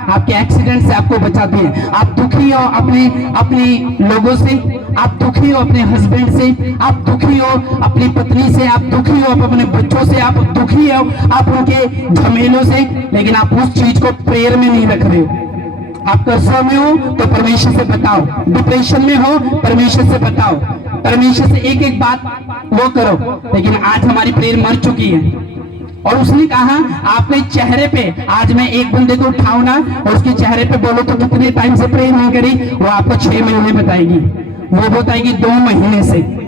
आपके एक्सीडेंट से आपको बचाती है। आप दुखी हो अपने लोगों से, आप दुखी हो अपने हस्बैंड से, आप दुखी हो अपनी पत्नी से, आप दुखी हो अपने बच्चों से, आप दुखी हो आप उनके झमेलों से, लेकिन आप उस चीज को प्रेयर में नहीं रख रहे हो। आप कर्जों में हो तो परमेश्वर से बताओ, डिप्रेशन में हो परमेश्वर से बताओ, परमेश्वर से एक एक बात वो करो। लेकिन आज हमारी प्रेयर मर चुकी है। और उसने कहा आपके चेहरे पे, आज मैं एक बंदे को उठाऊ ना और उसके चेहरे पे बोलो तो कितने टाइम से प्रेयर नहीं करी, वो आपको 6 महीने बताएगी, वो बताएगी 2 महीने से।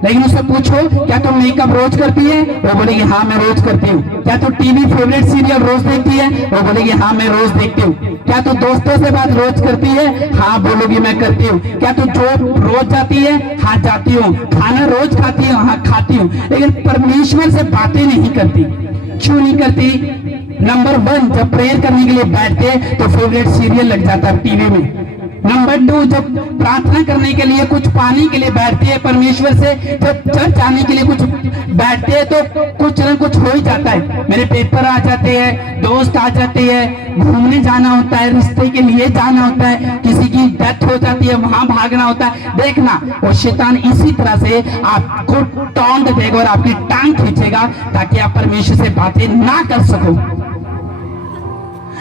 लेकिन उससे पूछो क्या तुम मेकअप रोज करती है, वो बोलेगी हाँ मैं रोज करती हूँ। क्या तू टीवी फेवरेट सीरियल रोज देखती है, वो बोलेगी हाँ मैं रोज देखती हूँ। क्या तू दोस्तों से बात रोज करती है, हाँ बोलोगी मैं करती हूँ। क्या तू जॉब रोज जाती है, हाँ जाती हूँ। खाना रोज खाती हूँ, हाँ खाती हूँ। लेकिन परमेश्वर से बातें नहीं करती। क्यों नहीं करती? नंबर 1, जब प्रेयर करने के लिए बैठते तो फेवरेट सीरियल लग जाता है टीवी में, नंबर 2, जब प्रार्थना करने के लिए कुछ पाने के लिए बैठते हैं, परमेश्वर से जब चर्च आने के लिए कुछ बैठते हैं तो कुछ न कुछ हो ही जाता है। मेरे पेपर आ जाते हैं, दोस्त आ जाते हैं, घूमने जाना होता है, रिश्ते के लिए जाना होता है, किसी की डेथ हो जाती है, वहां भागना होता है। देखना, और शैतान इसी तरह से आपको टोंट देगा और आपकी टांग खींचेगा ताकि आप परमेश्वर से बातें ना कर सको।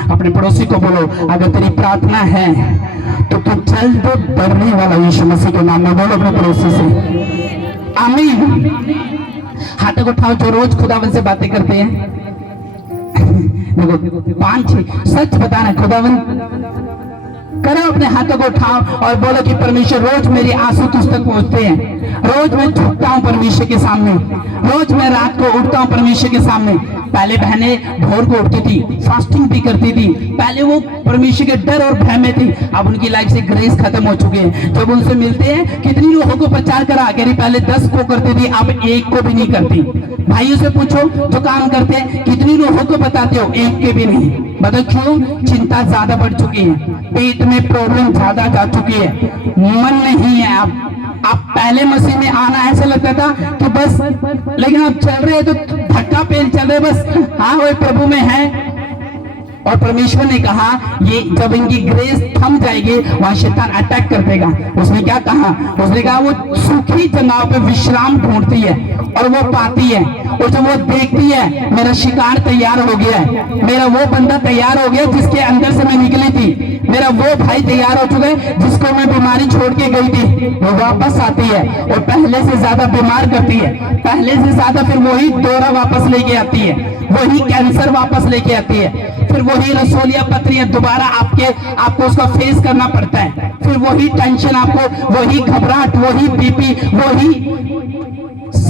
अपने पड़ोसी को बोलो, अगर तेरी प्रार्थना है तो तू चल दो डरने वाला यीशु मसीह के नाम में। बोलो अपने पड़ोसी से आमीन। हाथों को उठाओ जो रोज खुदावन से बातें करते हैं। देखो 5-6 सच बताना, खुदावन करो, अपने हाथों को उठाओ और बोलो कि परमेश्वर रोज मेरी आंसू तुझ तक पहुंचते हैं, रोज मैं झुकता हूं परमेश्वर के सामने, रोज मैं रात को उठता हूं परमेश्वर के सामने। पहले बहनें भोर को उठती थी, फास्टिंग भी करती थी, पहले वो परमेश्वर के डर और भय में थी। अब उनकी लाइफ से ग्रेस खत्म हो चुकी है। जब उनसे मिलते हैं, कितनी लोगों को प्रचार करा, कह रही पहले 10 को करती थी, अब 1 को भी नहीं करती। भाइयों से पूछो जो काम करते हैं, कितनी लोगों को बताते हो, 1 के भी नहीं। बताओ क्यों? चिंता ज्यादा बढ़ चुकी है, पेट में प्रॉब्लम ज्यादा जा चुकी है, मन नहीं है। आप पहले मसीह में आना ऐसा लगता था कि बस, लेकिन आप चल रहे तो धक्का पेल चल रहे बस, हाँ वो प्रभु में है। और परमेश्वर ने कहा ये जब इनकी ग्रेस थम जाएगी वहां शैतान अटैक कर देगा। उसने क्या कहा? उसने कहा वो सूखी जगह पे विश्राम ढूंढती है और वो पाती है, और जब वो देखती है मेरा शिकार तैयार हो गया है, मेरा वो बंदा तैयार हो गया जिसके अंदर से मैं निकली थी, मेरा वो भाई तैयार हो चुका है जिसको मैं बीमारी छोड़ के गई थी, वो वापस आती है और पहले से ज्यादा बीमार करती है, पहले से ज्यादा फिर वही दौरा वापस लेके आती है, वही कैंसर वापस लेके आती है, फिर वही रसोलिया पथरी दोबारा आपको उसका फेस करना पड़ता है, फिर वही टेंशन आपको, वही घबराहट, वही बीपी, वही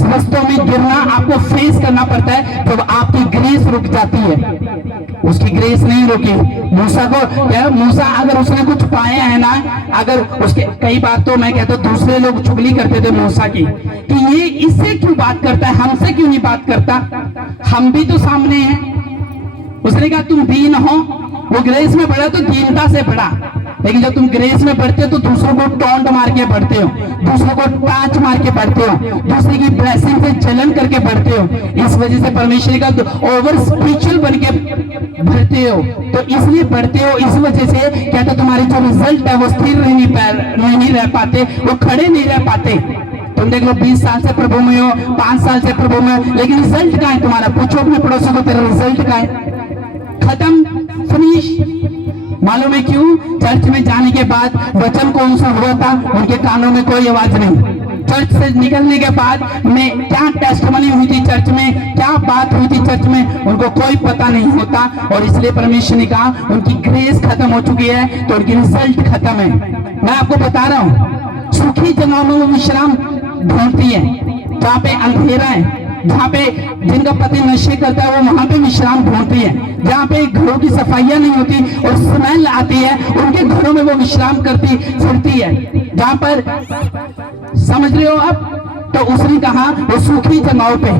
रस्तों में गिरना आपको फेस करना पड़ता है। जब आपकी ग्रेस रुक जाती है, उसकी ग्रेस नहीं रुकी। मूसा को क्या, मूसा अगर उसने कुछ पाया है ना, अगर उसके कई बार तो मैं कहता हूँ दूसरे लोग चुगली करते थे मूसा की कि ये इससे क्यों बात करता है, हमसे क्यों नहीं बात करता, हम भी तो सामने हैं। उसने कहा तुम दीन हो, वो ग्रेस में बढ़ा तो दीनता से बढ़ा, लेकिन जब तुम ग्रेस में बढ़ते हो तो दूसरों को टॉन्ट मार के बढ़ते हो, दूसरों को टाच मार के बढ़ते हो, दूसरे की ब्लेसिंग से जलन करके बढ़ते हो। इस वजह से परमेश्वर का ओवर स्पिरिचुअल बन के बढ़ते हो, तो इसलिए बढ़ते हो। इस वजह से क्या तो तुम्हारी जो रिजल्ट है वो स्थिर नहीं रह पाते, वो खड़े नहीं रह पाते। तुम देख लो 20 साल से प्रभु में हो, 5 साल से प्रभु में हो, लेकिन रिजल्ट क्या है तुम्हारा? पूछो अपने पड़ोसी को, तेरा रिजल्ट क्या है? खत्म, फिनिश। मालूम है क्यों? चर्च में जाने के बाद वचन कौन सा हुआ था, उनके कानों में कोई आवाज नहीं। चर्च से निकलने के बाद में क्या टेस्टमनी हुई थी चर्च में, क्या बात हुई थी चर्च में, उनको कोई पता नहीं होता। और इसलिए परमेश्वर ने कहा उनकी ग्रेस खत्म हो चुकी है तो उनकी रिजल्ट खत्म है। मैं आपको बता रहा हूँ, सूखी जगहों में वो विश्राम ढूंढती है, जहाँ पे अंधेरा है, जहाँ पे जिनका पति नशे करता है वो वहां पे विश्राम ढूंढती है, जहाँ पे घरों की सफाइयां नहीं होती और स्मेल आती है, उनके घरों में वो विश्राम करती फिरती है। जहाँ पर समझ रहे हो आप? तो उसने कहा वो सूखी जगहों पे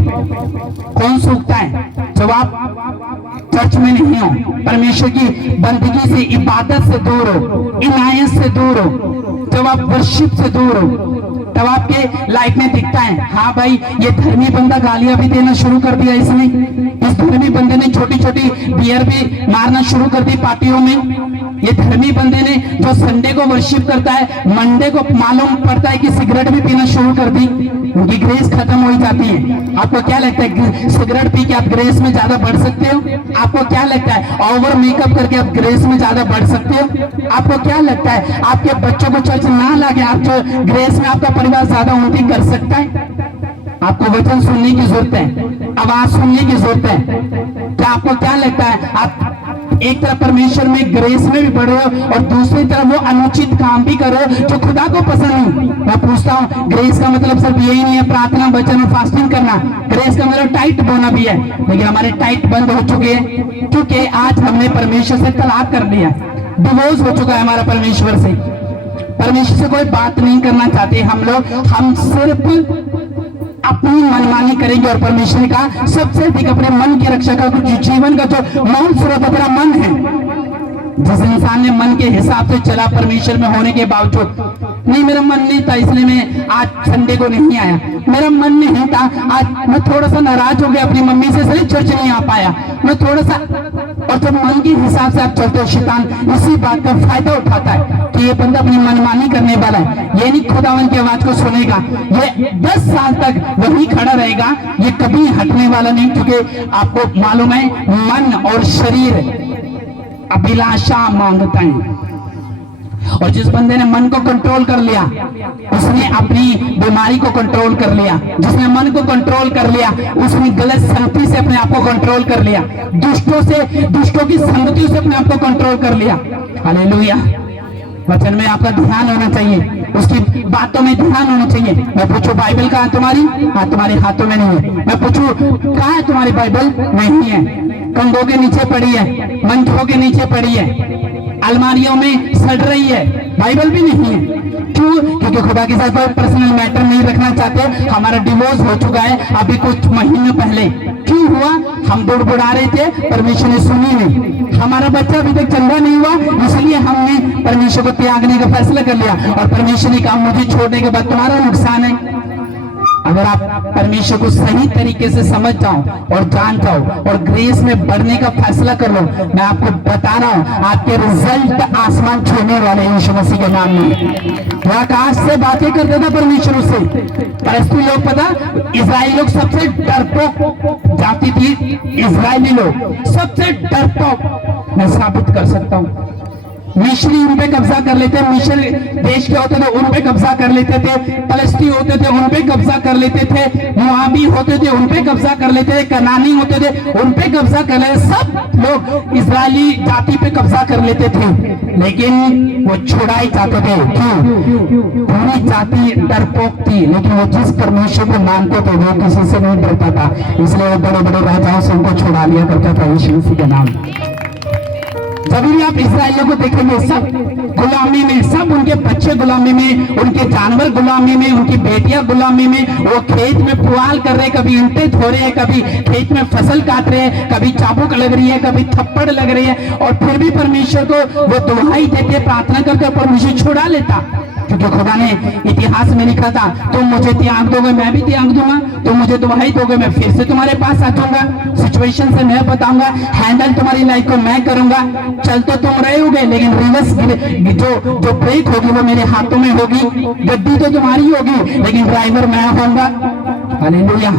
कौन सूखता है? जब आप चर्च में नहीं हो, परमेश्वर की बंदगी से, इबादत से दूर हो, इनायत से दूर हो, जब आप वर्शिप से दूर हो, तब आपके लाइफ में दिखता है हाँ भाई ये धर्मी बंदा गालियां भी देना शुरू कर दिया इसने, इस धर्मी बंदे ने छोटी छोटी बियर भी मारना शुरू कर दी पार्टियों में, ये धर्मी बंदे ने जो संडे को वर्शिप करता है मंडे को मालूम पड़ता है कि सिगरेट भी पीना शुरू कर दी, उनकी ग्रेस खत्म हो जाती है। आपको क्या लगता है सिगरेट पी के आप ग्रेस में ज्यादा बढ़ सकते हो? आपको क्या लगता है ओवर मेकअप करके आप ग्रेस में ज्यादा बढ़ सकते हो? आपको क्या लगता है आपके बच्चों को चर्च ना लाके आप जो ग्रेस में आपका परिवार ज्यादा उन्नति कर सकता है? आपको वचन सुनने की जरूरत है, आवाज सुनने की जरूरत है। क्या आपको क्या लगता है आप एक तरफ परमेश्वर में ग्रेस में भी बढ़ो और दूसरी तरफ वो अनुचित काम भी करो जो खुदा को पसंद नहीं? मैं पूछता हूँ ग्रेस का मतलब सिर्फ यही नहीं है प्रार्थना, वचन और फास्टिंग करना। ग्रेस का मतलब टाइट बोना भी है, लेकिन हमारे टाइट बंद हो चुके हैं क्योंकि आज हमने परमेश्वर से तलाक कर दिया, डिवोर्स हो चुका है हमारा परमेश्वर से। परमेश्वर से कोई बात नहीं करना चाहते हम लोग, हम सिर्फ अपनी मनमानी करेंगे। और परमेश्वर का सबसे अधिक अपने मन की रक्षा का, जीवन का जो मूल स्रोत तेरा मन है, जिस इंसान ने मन के हिसाब से चला परमेश्वर में होने के बावजूद, नहीं मेरा मन नहीं था इसलिए मैं आज संडे को नहीं आया, मेरा मन नहीं था आज, मैं थोड़ा सा नाराज हो गया अपनी मम्मी से इसलिए चर्च नहीं आ पाया, मैं थोड़ा सा। और जब मन के हिसाब से आप चलते हो, शैतान इसी बात का फायदा उठाता है कि ये बंदा अपनी मनमानी करने वाला है, ये नहीं खुदावन की आवाज को सुनेगा, ये 10 साल तक वही खड़ा रहेगा, ये कभी हटने वाला नहीं। क्योंकि आपको मालूम है मन और शरीर अभिलाषा मांगता है, और जिस बंदे ने मन को कंट्रोल कर लिया उसने अपनी बीमारी को कंट्रोल कर लिया, जिसने मन को कंट्रोल कर लिया उसने गलत संगति से अपने आप को कंट्रोल कर लिया, दुष्टों की संगति से अपने आप को कंट्रोल कर लिया। हालेलुया। वचन में आपका ध्यान होना चाहिए, उसकी बातों में ध्यान होना चाहिए। मैं पूछूं बाइबल कहाँ है तुम्हारी? हाँ, तुम्हारे हाथों में नहीं है। मैं पूछूं कहाँ है तुम्हारी बाइबल? नहीं है, कंधों के नीचे पड़ी है, मंचों के नीचे पड़ी है, अलमारियों में सड़ रही है, बाइबल भी नहीं है। क्यों? क्योंकि खुदा के साथ कोई पर्सनल मैटर नहीं रखना चाहते। हमारा डिवोर्स हो चुका है अभी कुछ महीनों पहले। क्यों हुआ? हम बुड़बुड़ा रहे थे, परमेश्वर ने सुनी नहीं। हमारा बच्चा अभी तक चंगा नहीं हुआ, इसलिए हमने परमेश्वर को त्यागने का फैसला कर लिया, और परमेश्वर ने कहा मुझे छोड़ने के बाद तुम्हारा नुकसान है। अगर आप परमेश्वर को सही तरीके से समझ जाओ और जान जाओ और ग्रेस में बढ़ने का फैसला कर लो, मैं आपको बता रहा हूं आपके रिजल्ट आसमान छूने वाले हैं यीशु मसीह के नाम में। वो आकाश से बातें करते था परमेश्वर से। परस्तु लोग, पता, इजराइली लोग सबसे डरपोक जाति थी, इजराइली लोग सबसे डरपोक। मैं साबित कर सकता हूं। मिस्री उन पे कब्जा कर लेते, मिस्र देश के होते थे उन पे कब्जा कर लेते थे, फलस्तीन होते थे उन पे कब्जा कर लेते थे, मुआबी होते थे उन पे कब्जा कर लेते थे, कनानी होते थे उन पे कब्जा कर लेते, सब लोग इजरायली जाति पे कब्जा कर लेते थे, लेकिन वो छुड़ाई जाते थे। क्यों? पूरी जाति डरपोक थी, लेकिन वो जिस परमेश्वर को मानते थे वो किसी से नहीं डरता था, इसलिए वो बड़े बड़े राजाओं से उनको छुड़ा लिया करता था यीशु मसीह के नाम। जब भी आप इस्राएलियों को देखेंगे सब गुलामी में, सब उनके बच्चे गुलामी में, उनके जानवर गुलामी में, उनकी बेटियां गुलामी में, वो खेत में पुआल कर रहे, कभी ईंटें धो रहे हैं, कभी खेत में फसल काट रहे हैं, कभी चाबुक लग रही है, कभी थप्पड़ लग रही है, और फिर भी परमेश्वर को वो दुहाई देते, प्रार्थना करके परमेश्वर छुड़ा लेता। क्योंकि खुदा ने इतिहास में लिखा था तुम मुझे त्याग दोगे मैं भी त्याग दूंगा, तुम मुझे दुहाई दोगे मैं फिर से तुम्हारे पास आ जाऊंगा, सिचुएशन से मैं बताऊंगा, हैंडल तुम्हारी लाइफ को मैं करूंगा। चल तो तुम रहे होगे, लेकिन रिवर्स जो ब्रेक होगी वो मेरे हाथों में होगी, गड्डी तो तुम्हारी होगी लेकिन ड्राइवर मैं होऊंगा। हालेलुया।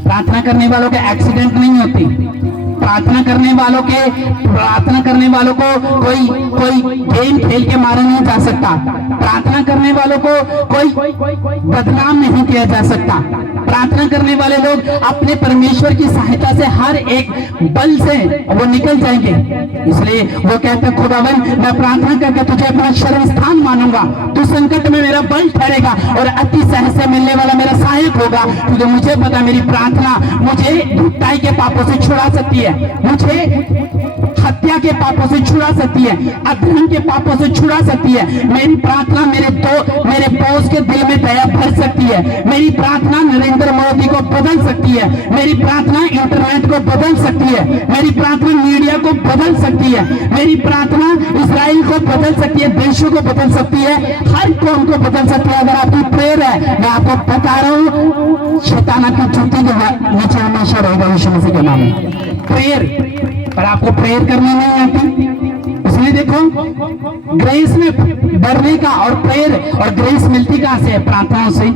प्रार्थना करने वालों के एक्सीडेंट नहीं होती, प्रार्थना करने वालों को कोई गेम खेल के मारा नहीं जा सकता, प्रार्थना करने वालों को कोई बदनाम नहीं किया जा सकता। प्रार्थना करने वाले लोग अपने परमेश्वर की सहायता से हर एक बल से वो निकल जाएंगे। इसलिए वो कहते हैं खुदावन मैं प्रार्थना करके तुझे अपना शरण स्थान मानूंगा, तू संकट में मेरा बल ठहरेगा और अति सहज से मिलने वाला मेरा सहायक होगा। क्योंकि मुझे पता मेरी प्रार्थना मुझे धुताई के पापों से छुड़ा सकती है, मुझे हत्या के पापों से छुड़ा सकती है, अधर्म के पापों से छुड़ा सकती है। मेरी प्रार्थना मेरे बॉस के दिल में दया भर सकती है, मेरी प्रार्थना नरेंद्र मोदी को बदल सकती है, मेरी प्रार्थना इंटरनेट को बदल सकती है, मेरी प्रार्थना मीडिया को बदल सकती है, मेरी प्रार्थना इजराइल को बदल सकती है, देशों को बदल सकती है, हर कौम को बदल सकती है। अगर आपकी प्रेयर है, मैं आपको बता रहा हूँ शैतान की जूती के नीचे हमेशा रहेगा यीशु मसीह के नाम में। प्रेयर पर आपको प्रेयर करनी नहीं आती, इसलिए देखो ग्रेस में बढ़ने का और प्रेयर और ग्रेस मिलती कहां से? प्रार्थनाओं से।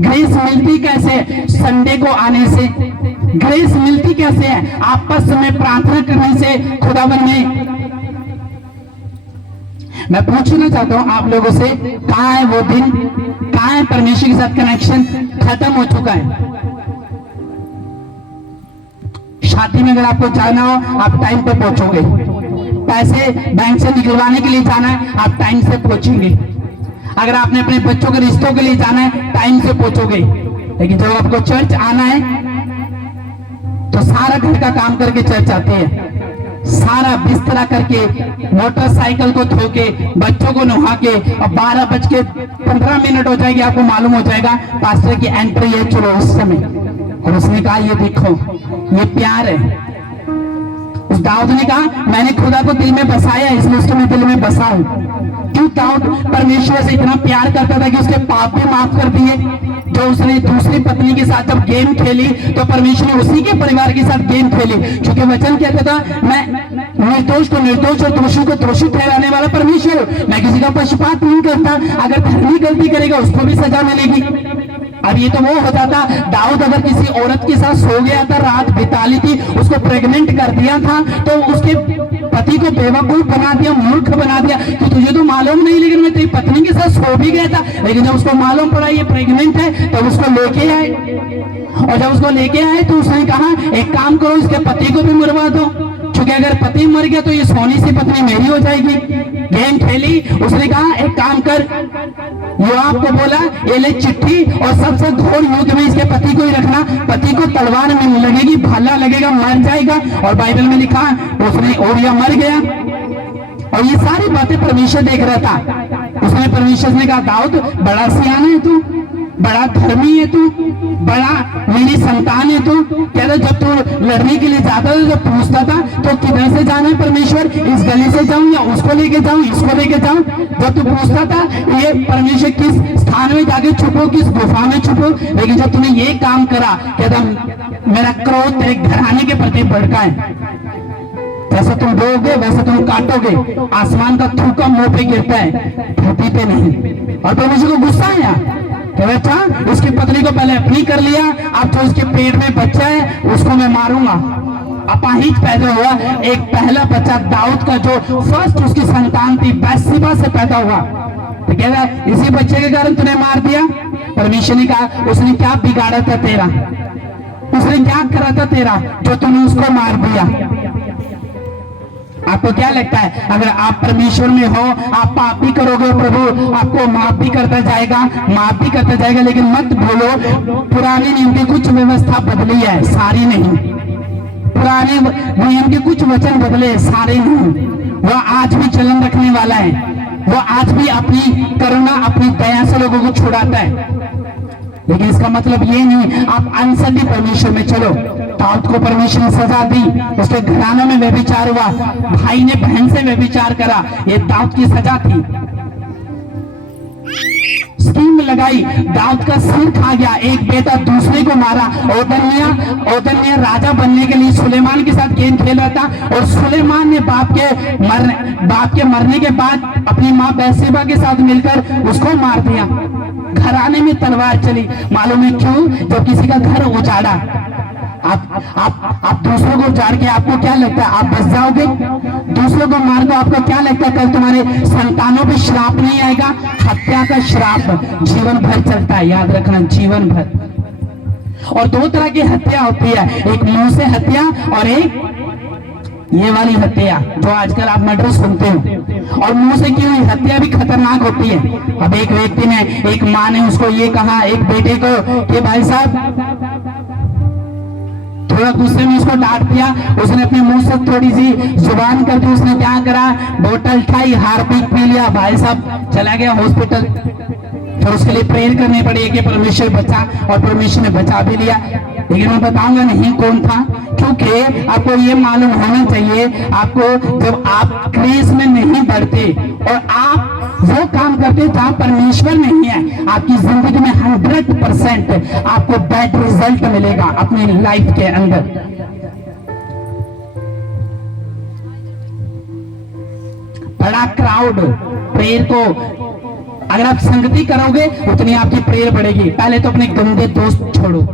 ग्रेस मिलती कैसे? संडे को आने से। ग्रेस मिलती कैसे है? आपस में प्रार्थना करने से। खुदावन ने, मैं पूछना चाहता हूं आप लोगों से, कहां है वो दिन, कहां है परमेश्वर के साथ कनेक्शन? खत्म हो चुका है। शादी में अगर आपको जाना हो आप टाइम पे पहुंचोगे, पैसे बैंक से निकलवाने के लिए जाना है आप टाइम से पहुंचेंगे, अगर आपने अपने बच्चों के रिश्तों के लिए जाना है टाइम से पहुंचोगे। लेकिन जब आपको चर्च आना है तो सारा घर का काम करके चर्च आते हैं, सारा बिस्तरा करके, मोटरसाइकिल को धो के, बच्चों को नहा के, और 12:15 हो जाएगी, आपको मालूम हो जाएगा पास्टर की एंट्री है, चलो उस समय। और उसने कहा ये देखो ये प्यार है। उस उस दाऊद ने कहा मैंने खुदा को दिल में बसाया इसलिए उसको मैं दिल में बसा हूं। क्यों दाऊद परमेश्वर से इतना प्यार करता था कि उसके पाप भी माफ कर दिए। जो उसने दूसरी पत्नी के साथ जब गेम खेली तो परमेश्वर ने उसी के परिवार के साथ गेम खेली, क्योंकि वचन कहता था मैं निर्दोष को निर्दोष और दोषी को दोषी ठहराने वाला परमेश्वर हूं, मैं किसी का पक्षपात नहीं करता। अगर धर्मी गलती करेगा उसको भी सजा मिलेगी। अब ये तो वो होता था, दाऊद अगर किसी औरत के साथ सो गया था, रात बिता ली थी, उसको प्रेग्नेंट कर दिया था, तो उसके पति को बेवकूफ बना दिया, मूर्ख बना दिया कि तुझे तो मालूम नहीं, लेकिन मैं तेरी पत्नी के साथ सो भी गया था। लेकिन जब उसको मालूम पड़ा ये प्रेग्नेंट है तब उसको लेके आए, और जब उसको लेके आए तो उसने कहा एक काम करो इसके पति को भी मरवा दो, क्योंकि अगर पति मर गया तो ये सोनी सी पत्नी मेरी हो जाएगी। गेम खेली, उसने कहा एक काम कर, योआब को बोला ये ले चिट्ठी और सबसे घोर युद्ध में इसके पति को ही रखना, पति को तलवार में लगेगी, भाला लगेगा, मर जाएगा। और बाइबल में लिखा उसने ओरिया मर गया। और ये सारी बातें परमेश्वर देख रहा था। उसने परमेश्वर ने कहा दाऊद बड़ा सियाना है तू, बड़ा धर्मी है तू, बड़ा मेरी संतान है तू। कहता जब तू लड़ने के लिए जाता था, जब पूछता था तो किधर से जाना है परमेश्वर, इस गली से जाऊं या उसको लेके जाऊं, इसको लेके जाऊं। जब तू पूछता था ये परमेश्वर किस स्थान में जाके छुपो, किस गुफा में छुपो, लेकिन जब तूने ये काम करा, कहता मेरा क्रोध तेरे घराने के प्रति भड़का है, जैसा तुम बोओगे वैसा तुम काटोगे, आसमान का थूका मुंह पे गिरता है धरती पे नहीं। और परमेश्वर को गुस्सा आया, अच्छा उसकी पत्नी को पहले अपनी कर लिया, अब जो उसके पेट में बच्चा है उसको मैं मारूंगा। अपाहिज पैदा हुआ एक पहला बच्चा दाऊद का, जो फर्स्ट उसकी संतान थी बैतशेबा से पैदा हुआ, तो कह रहा है इसी बच्चे के कारण तूने मार दिया। परमेश्वर ने कहा उसने क्या बिगाड़ा था तेरा, उसने क्या करा था तेरा जो तूने उसको मार दिया। आपको क्या लगता है अगर आप परमेश्वर में हो, आप पाप भी करोगे, प्रभु आपको माफ भी करता जाएगा, माफ भी करता जाएगा। लेकिन मत भूलो पुराने नियम की कुछ व्यवस्था बदली है, सारी नहीं। पुराने नियम के कुछ वचन बदले, सारे नहीं। वह आज भी चलन रखने वाला है, वह आज भी अपनी करुणा अपनी दया से लोगों को छुड़ाता है। लेकिन इसका मतलब ये नहीं आप अनसटी परमेश्वर में चलो। दाऊद को परमेश्वर ने सजा दी, उसके घरानों में व्यभिचार हुआ, भाई ने बहन से व्यभिचार करा, ये दाऊद की सजा थी। स्कीम लगाई, दाऊद का सिर खा गया, एक बेटा दूसरे को मारा। ओदन्या राजा बनने के लिए सुलेमान के साथ गेम खेल रहा था, और सुलेमान ने बाप के मरने के बाद अपनी माँ बैतशेबा के साथ मिलकर उसको मार दिया। घराने में तलवार चली, मालूम है क्यों? जब किसी का घर उजाड़ा, आप दूसरों को उजाड़ के आपको क्या लगता है आप बच जाओगे? दूसरों को मार दो, आपको क्या लगता है कल तुम्हारे संतानों पे श्राप नहीं आएगा? हत्या का श्राप जीवन भर चलता है, याद रखना, जीवन भर। और दो तरह की हत्या होती है, एक मुंह से हत्या और एक ये वाली हत्या जो आजकल आप मर्डर सुनते हो। और मुंह से की हुई हत्या भी खतरनाक होती है। अब एक व्यक्ति ने, एक माँ ने उसको ये कहा एक बेटे को कि भाई साहब, थोड़ा गुस्से में उसको डांट दिया, उसने अपने मुंह से थोड़ी सी जुबान कर दी, उसने क्या करा, बोतल उठाई, हार्पिक पी लिया, भाई साहब चला गया हॉस्पिटल। फिर उसके लिए प्रेयर करनी पड़ी कि परमेश्वर बचा, और परमेश्वर ने बचा भी लिया। लेकिन मैं बताऊंगा नहीं कौन था, क्योंकि आपको ये मालूम होना चाहिए, आपको जब आप क्रेज में नहीं बढ़ते और आप वो काम करते जहां परमेश्वर नहीं है, आपकी जिंदगी में 100% आपको बैड रिजल्ट मिलेगा अपनी लाइफ के अंदर। बड़ा क्राउड प्रेयर को, अगर आप संगति करोगे उतनी आपकी प्रेयर बढ़ेगी। पहले तो अपने गंदे दोस्त छोड़ो,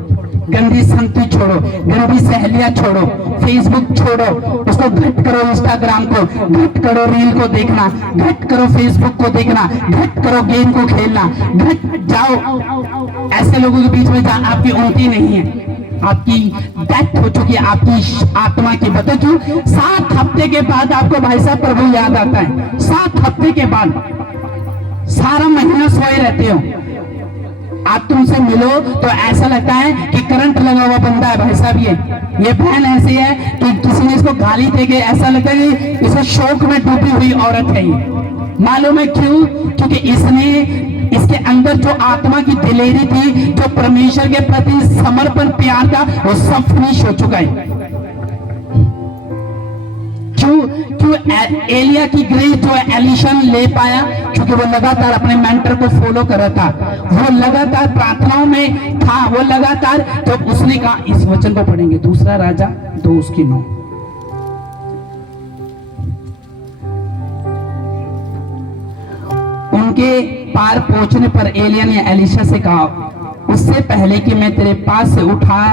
गंदी संगति छोड़ो, गंदी सहेलियां छोड़ो, फेसबुक छोड़ो, उसको घट करो, इंस्टाग्राम को घट करो, रील को देखना घट करो, फेसबुक को देखना घट करो, गेम को खेलना घट जाओ। ऐसे लोगों के बीच में जहां आपकी उन्नति नहीं है, आपकी डेथ हो चुकी है, आपकी आत्मा की। बता क्यों? 7 हफ्ते के बाद आपको भाई साहब प्रभु याद आता है। 7 हफ्ते के बाद, सारा महीना सोए रहते हो, आप तुमसे मिलो तो ऐसा लगता है कि करंट लगा हुआ बंदा है भाई साहब। ये बहन ऐसी है कि किसी ने इसको गाली दे के ऐसा लगता है कि इसे शोक में डूबी हुई औरत है ये। मालूम है क्यों? क्योंकि इसके अंदर जो आत्मा की दिलेरी थी, जो परमेश्वर के प्रति समर्पण प्यार था, वो सब फिनिश हो चुका है। क्यों क्यों एलिया की ग्रेस जो एलिशा ने ले पाया? क्योंकि वो लगातार अपने मेंटर को फॉलो कर रहा था, वो लगातार प्रार्थनाओं में था, वो लगातार जब उसने कहा, इस वचन को पढ़ेंगे, दूसरा राजा 2:9। उनके पार पहुंचने पर एलिया ने एलिशा से कहा, उससे पहले कि मैं तेरे पास से उठा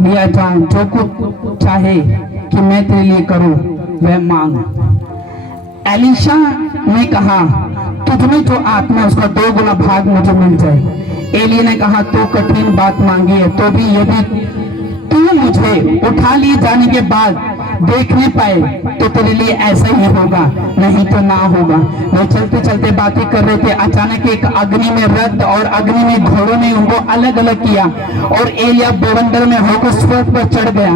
लिया जाऊं, जो कुछ चाहे कि मैं तेरे लिए करूं वह मांग। एलिशा ने कहा, तुझमें जो आत्मा है उसका 2 गुना भाग मुझे मिल जाए। एलिया ने कहा, तो कठिन बात मांगी है, तो भी यदि तू मुझे उठा लिए जाने के बाद देखने पाए तो तेरे लिए ऐसा ही होगा, नहीं तो ना होगा। वो चलते चलते बातें कर रहे थे, अचानक एक अग्नि में रथ और अग्नि में घोड़ों ने उनको अलग अलग किया और एलिया बवंडर में होकर स्वर्ग पर चढ़ गया।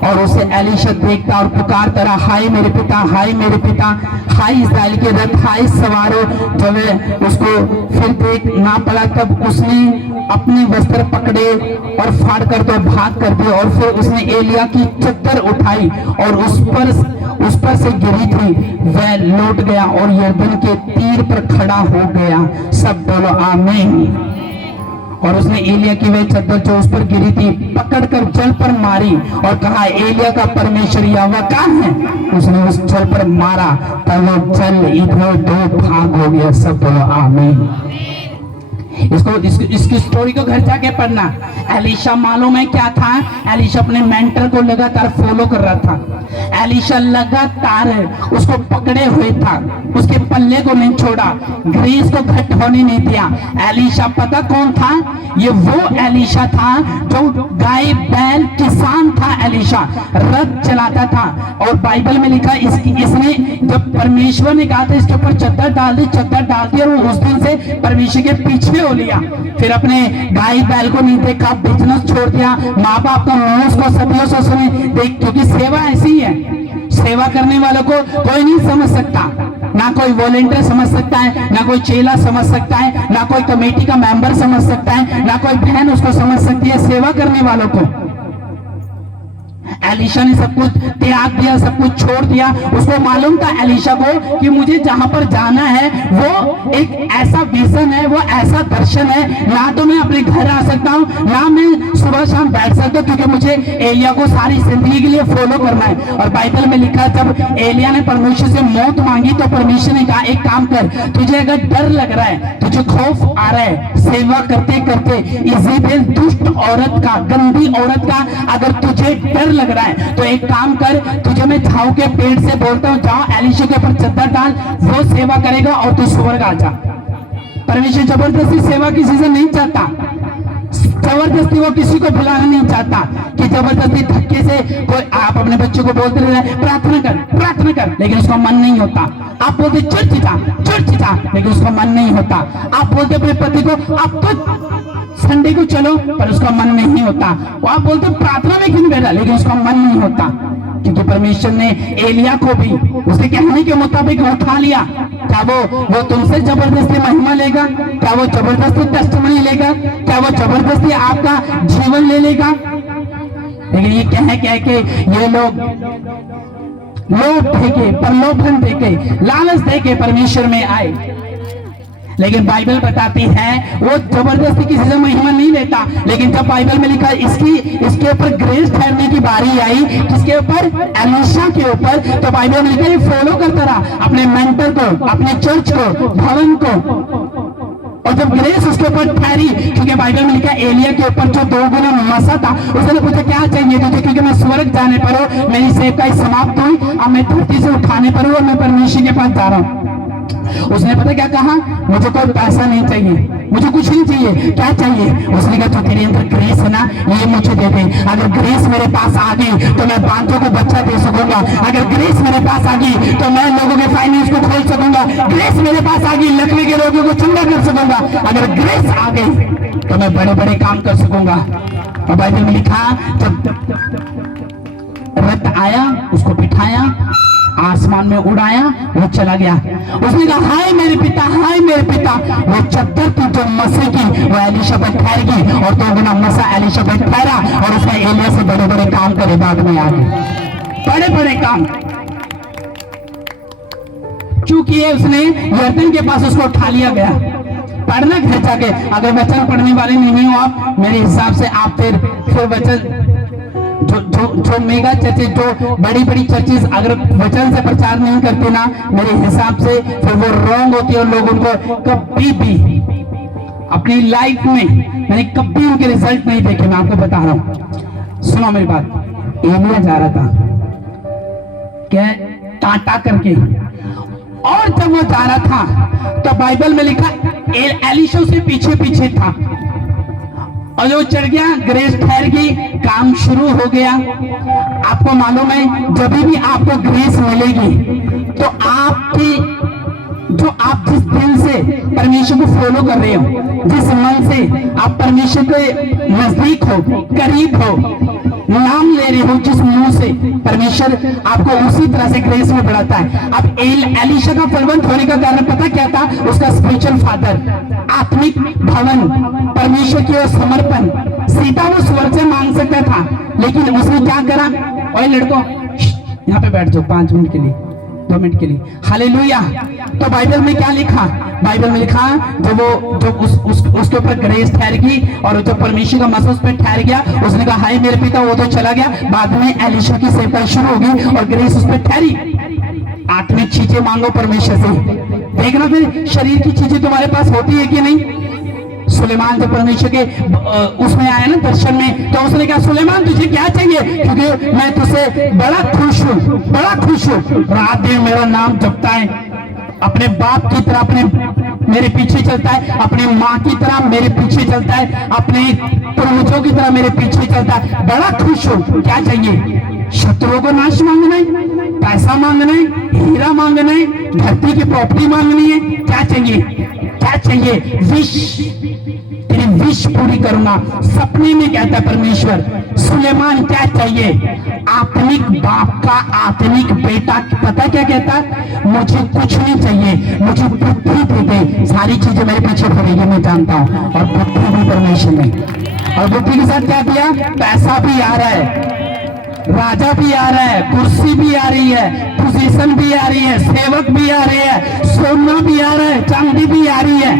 और उसे एलिशा देखता और पुकारता रहा, हाय मेरे पिता, हाय मेरे पिता, हाय इस्राएल के रथ, हाय सवारों। जब उसको फिर देख ना पड़ा तब उसने अपने वस्त्र पकड़े और फाड़ कर तो भाग कर दिया। और फिर उसने एलिया की चद्दर उठाई और उस पर से गिरी थी, वह लौट गया और यरदन के तीर पर खड़ा हो गया। सब बोलो आमीन। और उसने एलिया की वह चद्दर जो उस पर गिरी थी पकड़कर जल पर मारी और कहा, एलिया का परमेश्वर यहोवा कहाँ है? उसने उस जल पर मारा तब वो जल इधर 2 भाग हो गया। सब बोलो आमीन। इसकी स्टोरी को घर जाके पढ़ना। एलिशा मालूम है क्या था? एलिशा अपने मेंटर को लगातार फॉलो कर रहा था। एलिशा लगातार उसको पकड़े हुए था, उसके पल्ले को नहीं छोड़ा, ग्रेस को घट होने नहीं दिया। एलिशा पता कौन था? ये वो एलिशा था जो गाय बैल किसान था। एलिशा रथ चलाता था और बाइबल में लिखा इसने जब परमेश्वर ने कहा था इसके ऊपर चद्दर डाल दी, चद्दर डाल दी, और उस दिन से परमेश्वर के पीछे हो लिया। फिर अपने गाय बैल को नहीं देखा, बिजनेस छोड़ दिया, माँ बाप का मुंह को सदियों से सुने देख, क्योंकि सेवा ऐसी है, सेवा करने वालों को कोई नहीं समझ सकता, ना कोई वॉलेंटियर समझ सकता है, ना कोई चेला समझ सकता है, ना कोई कमेटी का मेंबर समझ सकता है, ना कोई बहन उसको समझ सकती है, सेवा करने वालों को। एलिशा ने सब कुछ त्याग दिया, सब कुछ छोड़ दिया। उसको मालूम था एलिशा को कि मुझे जहां पर जाना है वो एक ऐसा विजन है, वो ऐसा दर्शन है, ना तो मैं अपने घर आ सकता हूँ, ना मैं सुबह शाम बैठ सकता हूँ, क्योंकि मुझे एलिया को सारी जिंदगी के लिए फॉलो करना है। और बाइबल में लिखा, जब एलिया ने परमेश्वर से मौत मांगी तो परमेश्वर ने कहा, एक काम कर, तुझे अगर डर लग रहा है, तुझे खौफ आ रहा है सेवा करते करते, इज़ेबेल दुष्ट औरत का, गंदी औरत का अगर तुझे डर लग रहा है तो एक काम कर, तुझे मैं झाऊ के पेड़ से बोलता हूं, जाओ एलिशा के ऊपर चद्दर डाल, वो सेवा करेगा और तू स्वर्ग आ जा। परमेश्वर जबरदस्ती सेवा किसी से नहीं चाहता, जबरदस्ती वो किसी को बुलाना नहीं चाहता कि जबरदस्ती धक्के से कोई। आप अपने बच्चों को बोलते रहे प्रार्थना कर, लेकिन उसका मन नहीं होता। आप बोलते चर्च जा, लेकिन उसका मन नहीं होता। आप बोलते अपने पति को आप तो संडे को चलो, पर उसका मन नहीं होता। वो आप बोलते प्रार्थना में क्यों बैठा, लेकिन उसका मन नहीं होता। क्योंकि परमेश्वर ने एलिया को भी उसके कहने के मुताबिक उठा लिया। क्या वो तुमसे जबरदस्ती महिमा लेगा? क्या वो जबरदस्ती टेस्टिमनी लेगा? क्या वो जबरदस्ती आपका जीवन ले लेगा? लेकिन ये कह के ये लोग लोभ देके, प्रलोभन देके, लालच देके परमेश्वर में आए। लेकिन बाइबल बताती है वो जबरदस्ती किसी से महिमा नहीं लेता। लेकिन जब बाइबल में लिखा इसके ऊपर ग्रेस ठहरने की बारी आई, किसके ऊपर? एलिशा के ऊपर। तो बाइबल में लिखा ये फॉलो करता रहा अपने मेंटर को, अपने चर्च को, भवन को। और जब ग्रेस उसके ऊपर ठहरी, क्योंकि बाइबल में लिखा एलिया के ऊपर जो 2 गुना मसा था, उसने पूछा क्या चाहिए तुझे? क्योंकि मैं स्वर्ग जाने पर हूं, मेरी सेवकाई समाप्त हुई, अब मैं धरती से उठाने पर हूं और मैं परमेश्वर के पास जा रहा हूं। उसने पता क्या कहा? मुझे कोई पैसा नहीं चाहिए, मुझे कुछ नहीं चाहिए। क्या चाहिए? उसने कहा जो तेरे अंदर ग्रेस है ना, ये मुझे दे दे। अगर ग्रेस मेरे पास आ गई तो मैं बांझों को बच्चा दे सकूंगा। अगर ग्रेस मेरे पास आ गई तो मैं लोगों के फाइनेंस को खोल सकूंगा। ग्रेस मेरे पास आ गई, लकवे के रोगियों को चंगा कर सकूंगा। अगर ग्रेस आ गई तो मैं बड़े बड़े काम कर सकूंगा। और बाइबल में लिखा जब रथ आया, उसको बिठाया, आसमान में उड़ाया, वो चला गया। उसने कहा हाय मेरे पिता, हाय मेरे पिता। वो चद्दर की जो मसे की वो एलिशा पर ठहरेगी और 2 गुना मसा एलिशा पर ठहरा और उसने एलिया से बड़े बड़े काम करे। बाद में आगे बड़े बड़े काम। चूंकि उसने यरदन के पास उसको उठा लिया गया। पढ़ना घर जाके, अगर वचन पढ़ने वाले नहीं हो आप, मेरे हिसाब से आप फिर वचन जो मेगा चर्चेज, जो बड़ी बड़ी चर्चेज अगर वचन से प्रचार नहीं करते ना, मेरे हिसाब से फिर वो रॉन्ग होती है और लोग उनको कभी भी अपनी लाइफ में मैंने कभी उनके रिजल्ट नहीं देखे। मैं आपको बता रहा हूं, सुनो मेरी बात। एलिया जा रहा था क्या टाटा करके, और जब वो जा रहा था तो बाइबल में लिखा एलीशा उसके पीछे पीछे था, और जो चढ़ गया, ग्रेस ठहर गई, काम शुरू हो गया। आपको मालूम है जब भी आपको ग्रेस मिलेगी तो आपकी जो आप जिस दिल से परमेश्वर को फॉलो कर रहे हो, जिस मन से आप परमेश्वर के नजदीक हो, करीब हो, नाम ले रहे हो, जिस मुंह से परमेश्वर आपको उसी तरह से ग्रेस में बढ़ाता है। अब एलीशा का फलवंत होने का कारण पता क्या था? उसका स्पिरिचुअल फादर, आत्मिक भवन, परमेश्वर की ओर समर्पण। सीधा वो स्वर्ग से मांग सकता था, लेकिन उसने क्या करा? ओए लड़कों, यहाँ पे बैठ जाओ 5 मिनट के लिए, 2 मिनट के लिए। हालेलुया। तो बाइबल में क्या लिखा? बाइबल में लिखा जब उसके ऊपर ग्रेस ठहर गई और जो परमेश्वर का मसा उस पर ठहर गया, उसने कहा हाय मेरे पिता, वो तो चला गया। बाद में एलीशा की सेवकाई शुरू होगी और ग्रेस उस पर ठहरी। आत्मिक चीजें मांगो परमेश्वर से, देखना फिर शरीर की चीजें तुम्हारे पास होती है कि नहीं। सुलेमान जब परमेश्वर के उसमें आया ना दर्शन में, तो उसने कहा सुलेमान तुझे क्या चाहिए, क्योंकि मैं तुझसे बड़ा खुश हूँ, बड़ा खुश हूँ। रात दिन मेरा नाम जपता है, अपने बाप की तरह अपने मेरे पीछे चलता है, अपनी माँ की तरह मेरे पीछे चलता है, अपने पूर्वजों की तरह मेरे पीछे चलता है। बड़ा खुश हूँ। क्या चाहिए? शत्रुओं को नाश मांगना है, पैसा मांगना है, हीरा मांगना है, धरती की प्रॉपर्टी मांगनी है। क्या चाहिए? क्या चाहिए? विश, तेरी विश पूरी करूंगा। सपने में कहता है परमेश्वर। सुलेमान क्या चाहिए? आत्मिक बाप का आत्मिक बेटा पता क्या कहता है? मुझे कुछ नहीं चाहिए, मुझे बुद्धि दे दे, सारी चीजें मेरे पीछे पड़ेगी, मैं जानता हूं। और बुद्धि भी परमेश्वर ने, और बुद्धि के साथ क्या किया? पैसा भी आ रहा है, राजा भी आ रहा है, कुर्सी भी आ रही है, पोजीशन भी आ रही है, सेवक भी आ रहे हैं, सोना भी आ रहा है, चांदी भी आ रही है,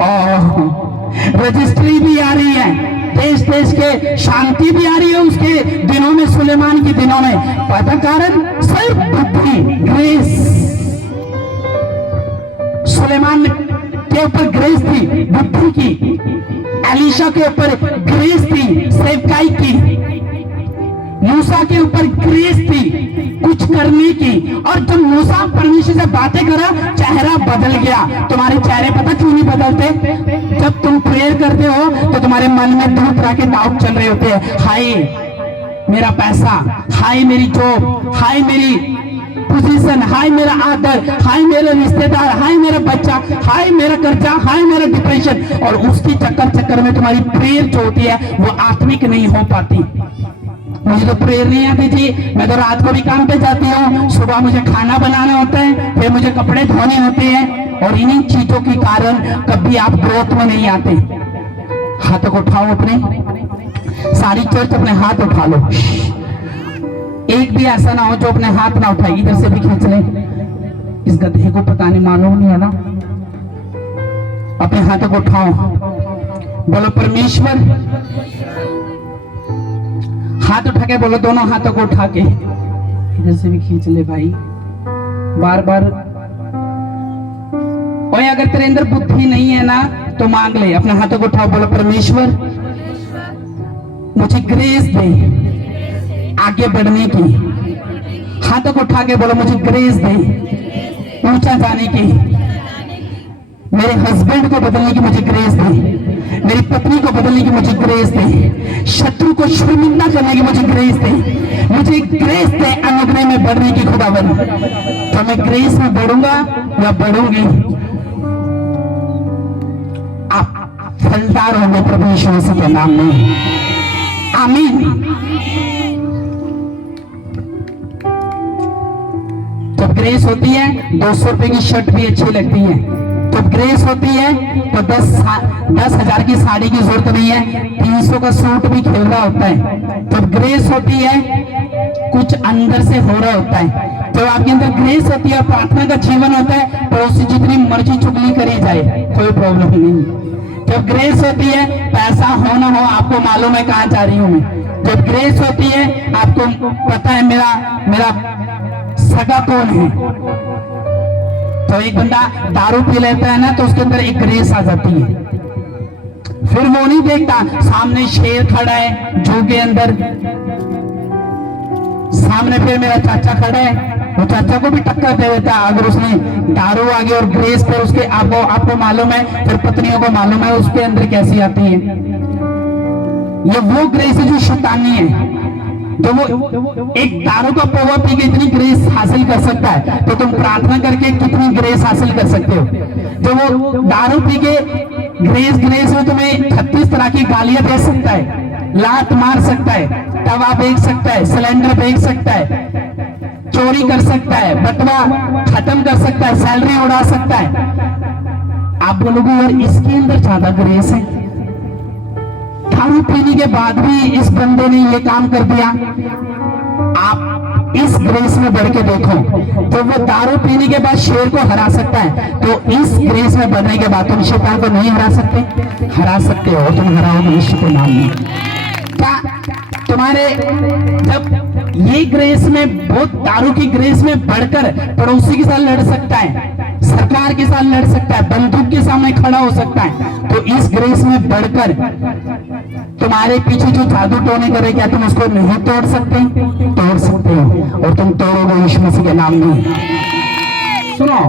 और रजिस्ट्री भी आ रही है, देश देश के शांति भी आ रही है उसके दिनों में, सुलेमान के दिनों में। पता कारण? सिर्फ बुद्धि, ग्रेस। सुलेमान के ऊपर ग्रेस थी, बुद्धि की। एलीशा के ऊपर ग्रेस थी, सेवकाई की। मूसा के ऊपर ग्रेस थी कुछ करने की। और जब मूसा परमेश्वर से बातें करा, चेहरा बदल गया। तुम्हारे चेहरे पता क्यों नहीं बदलते? जब तुम प्रेयर करते हो तो तुम्हारे मन में 2 तरह के डाउट चल रहे होते हैं। हाय मेरा पैसा, हाय मेरी जॉब, हाय मेरी पोजीशन, हाय मेरा आदर, हाय मेरे रिश्तेदार, हाय मेरा बच्चा, हाय मेरा कर्जा, हाय मेरा डिप्रेशन। और उसकी चक्कर में तुम्हारी प्रेयर जो होती है वो आत्मिक नहीं हो पाती। मुझे तो प्रेयर नहीं आती थी, मैं तो रात को भी काम पे जाती हूँ, सुबह मुझे खाना बनाना होता है, फिर मुझे कपड़े धोने होते हैं, और इन्हीं चीजों के कारण कभी आप ग्रोथ में नहीं आते। हाथों को उठाओ अपने, सारी चर्च अपने हाथ उठा लो। एक भी ऐसा ना हो जो अपने हाथ ना उठाए, इधर से भी खींच ले। इस गधे को पता नहीं, मालूम नहीं है ना। अपने हाथों को उठाओ, बोलो परमेश्वर। हाथ उठा के बोलो, दोनों हाथों को उठा के, इधर से भी खींच ले भाई, बार बार। और अगर तेरे अंदर बुद्धि नहीं है ना तो मांग ले। अपने हाथों को उठाओ, बोलो परमेश्वर मुझे ग्रेस दे आगे बढ़ने की। हाथों को उठा के बोलो मुझे ग्रेस दे ऊंचा जाने की। मेरे हस्बैंड को बदलने की मुझे ग्रेस दे, मेरी पत्नी को बदलने की मुझे ग्रेस दे, शत्रु को शर्मिंदा करने की मुझे ग्रेस दे, मुझे ग्रेस दे अनुग्रह में बढ़ने की खुदावन। तो मैं ग्रेस में बढ़ूंगा या बढ़ूंगी? आप फलदार होंगे प्रभु यीशु मसीह के नाम में, आमीन। जब ग्रेस होती है 200 रुपए की शर्ट भी अच्छी लगती है। जब ग्रेस होती है तो 10,000 की साड़ी की जरूरत नहीं है, 300 का सूट भी खेलना होता है। जब ग्रेस होती है कुछ अंदर से हो रहा होता है। जब आपके अंदर ग्रेस होती है, प्रार्थना का जीवन होता है, पड़ोसी जितनी मर्जी चुगली करी जाए कोई प्रॉब्लम नहीं। जब ग्रेस होती है, पैसा हो ना हो आपको मालूम है कहाँ जा रही हूँ मैं। जब ग्रेस होती है, आपको पता है मेरा सगा कौन है। तो एक बंदा दारू पी लेता है ना, तो उसके अंदर एक ग्रेस आ जाती है। फिर वो नहीं देखता सामने शेर खड़ा है जू के अंदर, सामने फिर मेरा चाचा खड़ा है, वो चाचा को भी टक्कर दे देता है अगर उसने दारू आ गई। और ग्रेस पर उसके आपको मालूम है, फिर पत्नियों को मालूम है उसके अंदर कैसी आती है। ये वो ग्रेस है जो शैतानी है। तो वो एक दारू का पौवा पी के इतनी ग्रेस हासिल कर सकता है, तो तुम प्रार्थना करके कितनी ग्रेस हासिल कर सकते हो। जो वो दारू पी के ग्रेस में तुम्हें 36 तरह की गालियां दे सकता है, लात मार सकता है, तवा बेच सकता है, सिलेंडर बेच सकता है, चोरी कर सकता है, बटवा खत्म कर सकता है, सैलरी उड़ा सकता है। आप बोलोगे यार इसके अंदर ज्यादा ग्रेस है। दारू पीने के बाद भी इस बंदे ने ये काम कर दिया। आप इस ग्रेस में बढ़ के देखो, तो वो दारू पीने के बाद शेर को हरा सकता है, तो इस ग्रेस में बढ़ने के बाद तुम शैतान को नहीं हरा सकते? हरा सकते हो, तुम हराओगे यीशु के नाम में। क्या तुम्हारे जब ये ग्रेस में, बहुत दारू की ग्रेस में बढ़कर पड़ोसी के साथ लड़ सकता है, सरकार के साथ लड़ सकता है, बंदूक के सामने खड़ा हो सकता है, तो इस ग्रेस में बढ़कर तुम्हारे पीछे जो जादू टोने करे, क्या तुम उसको नहीं तोड़ सकते? तोड़ सकते हो, और तुम तोड़ोगे यीशु मसीह के नाम में। सुनो,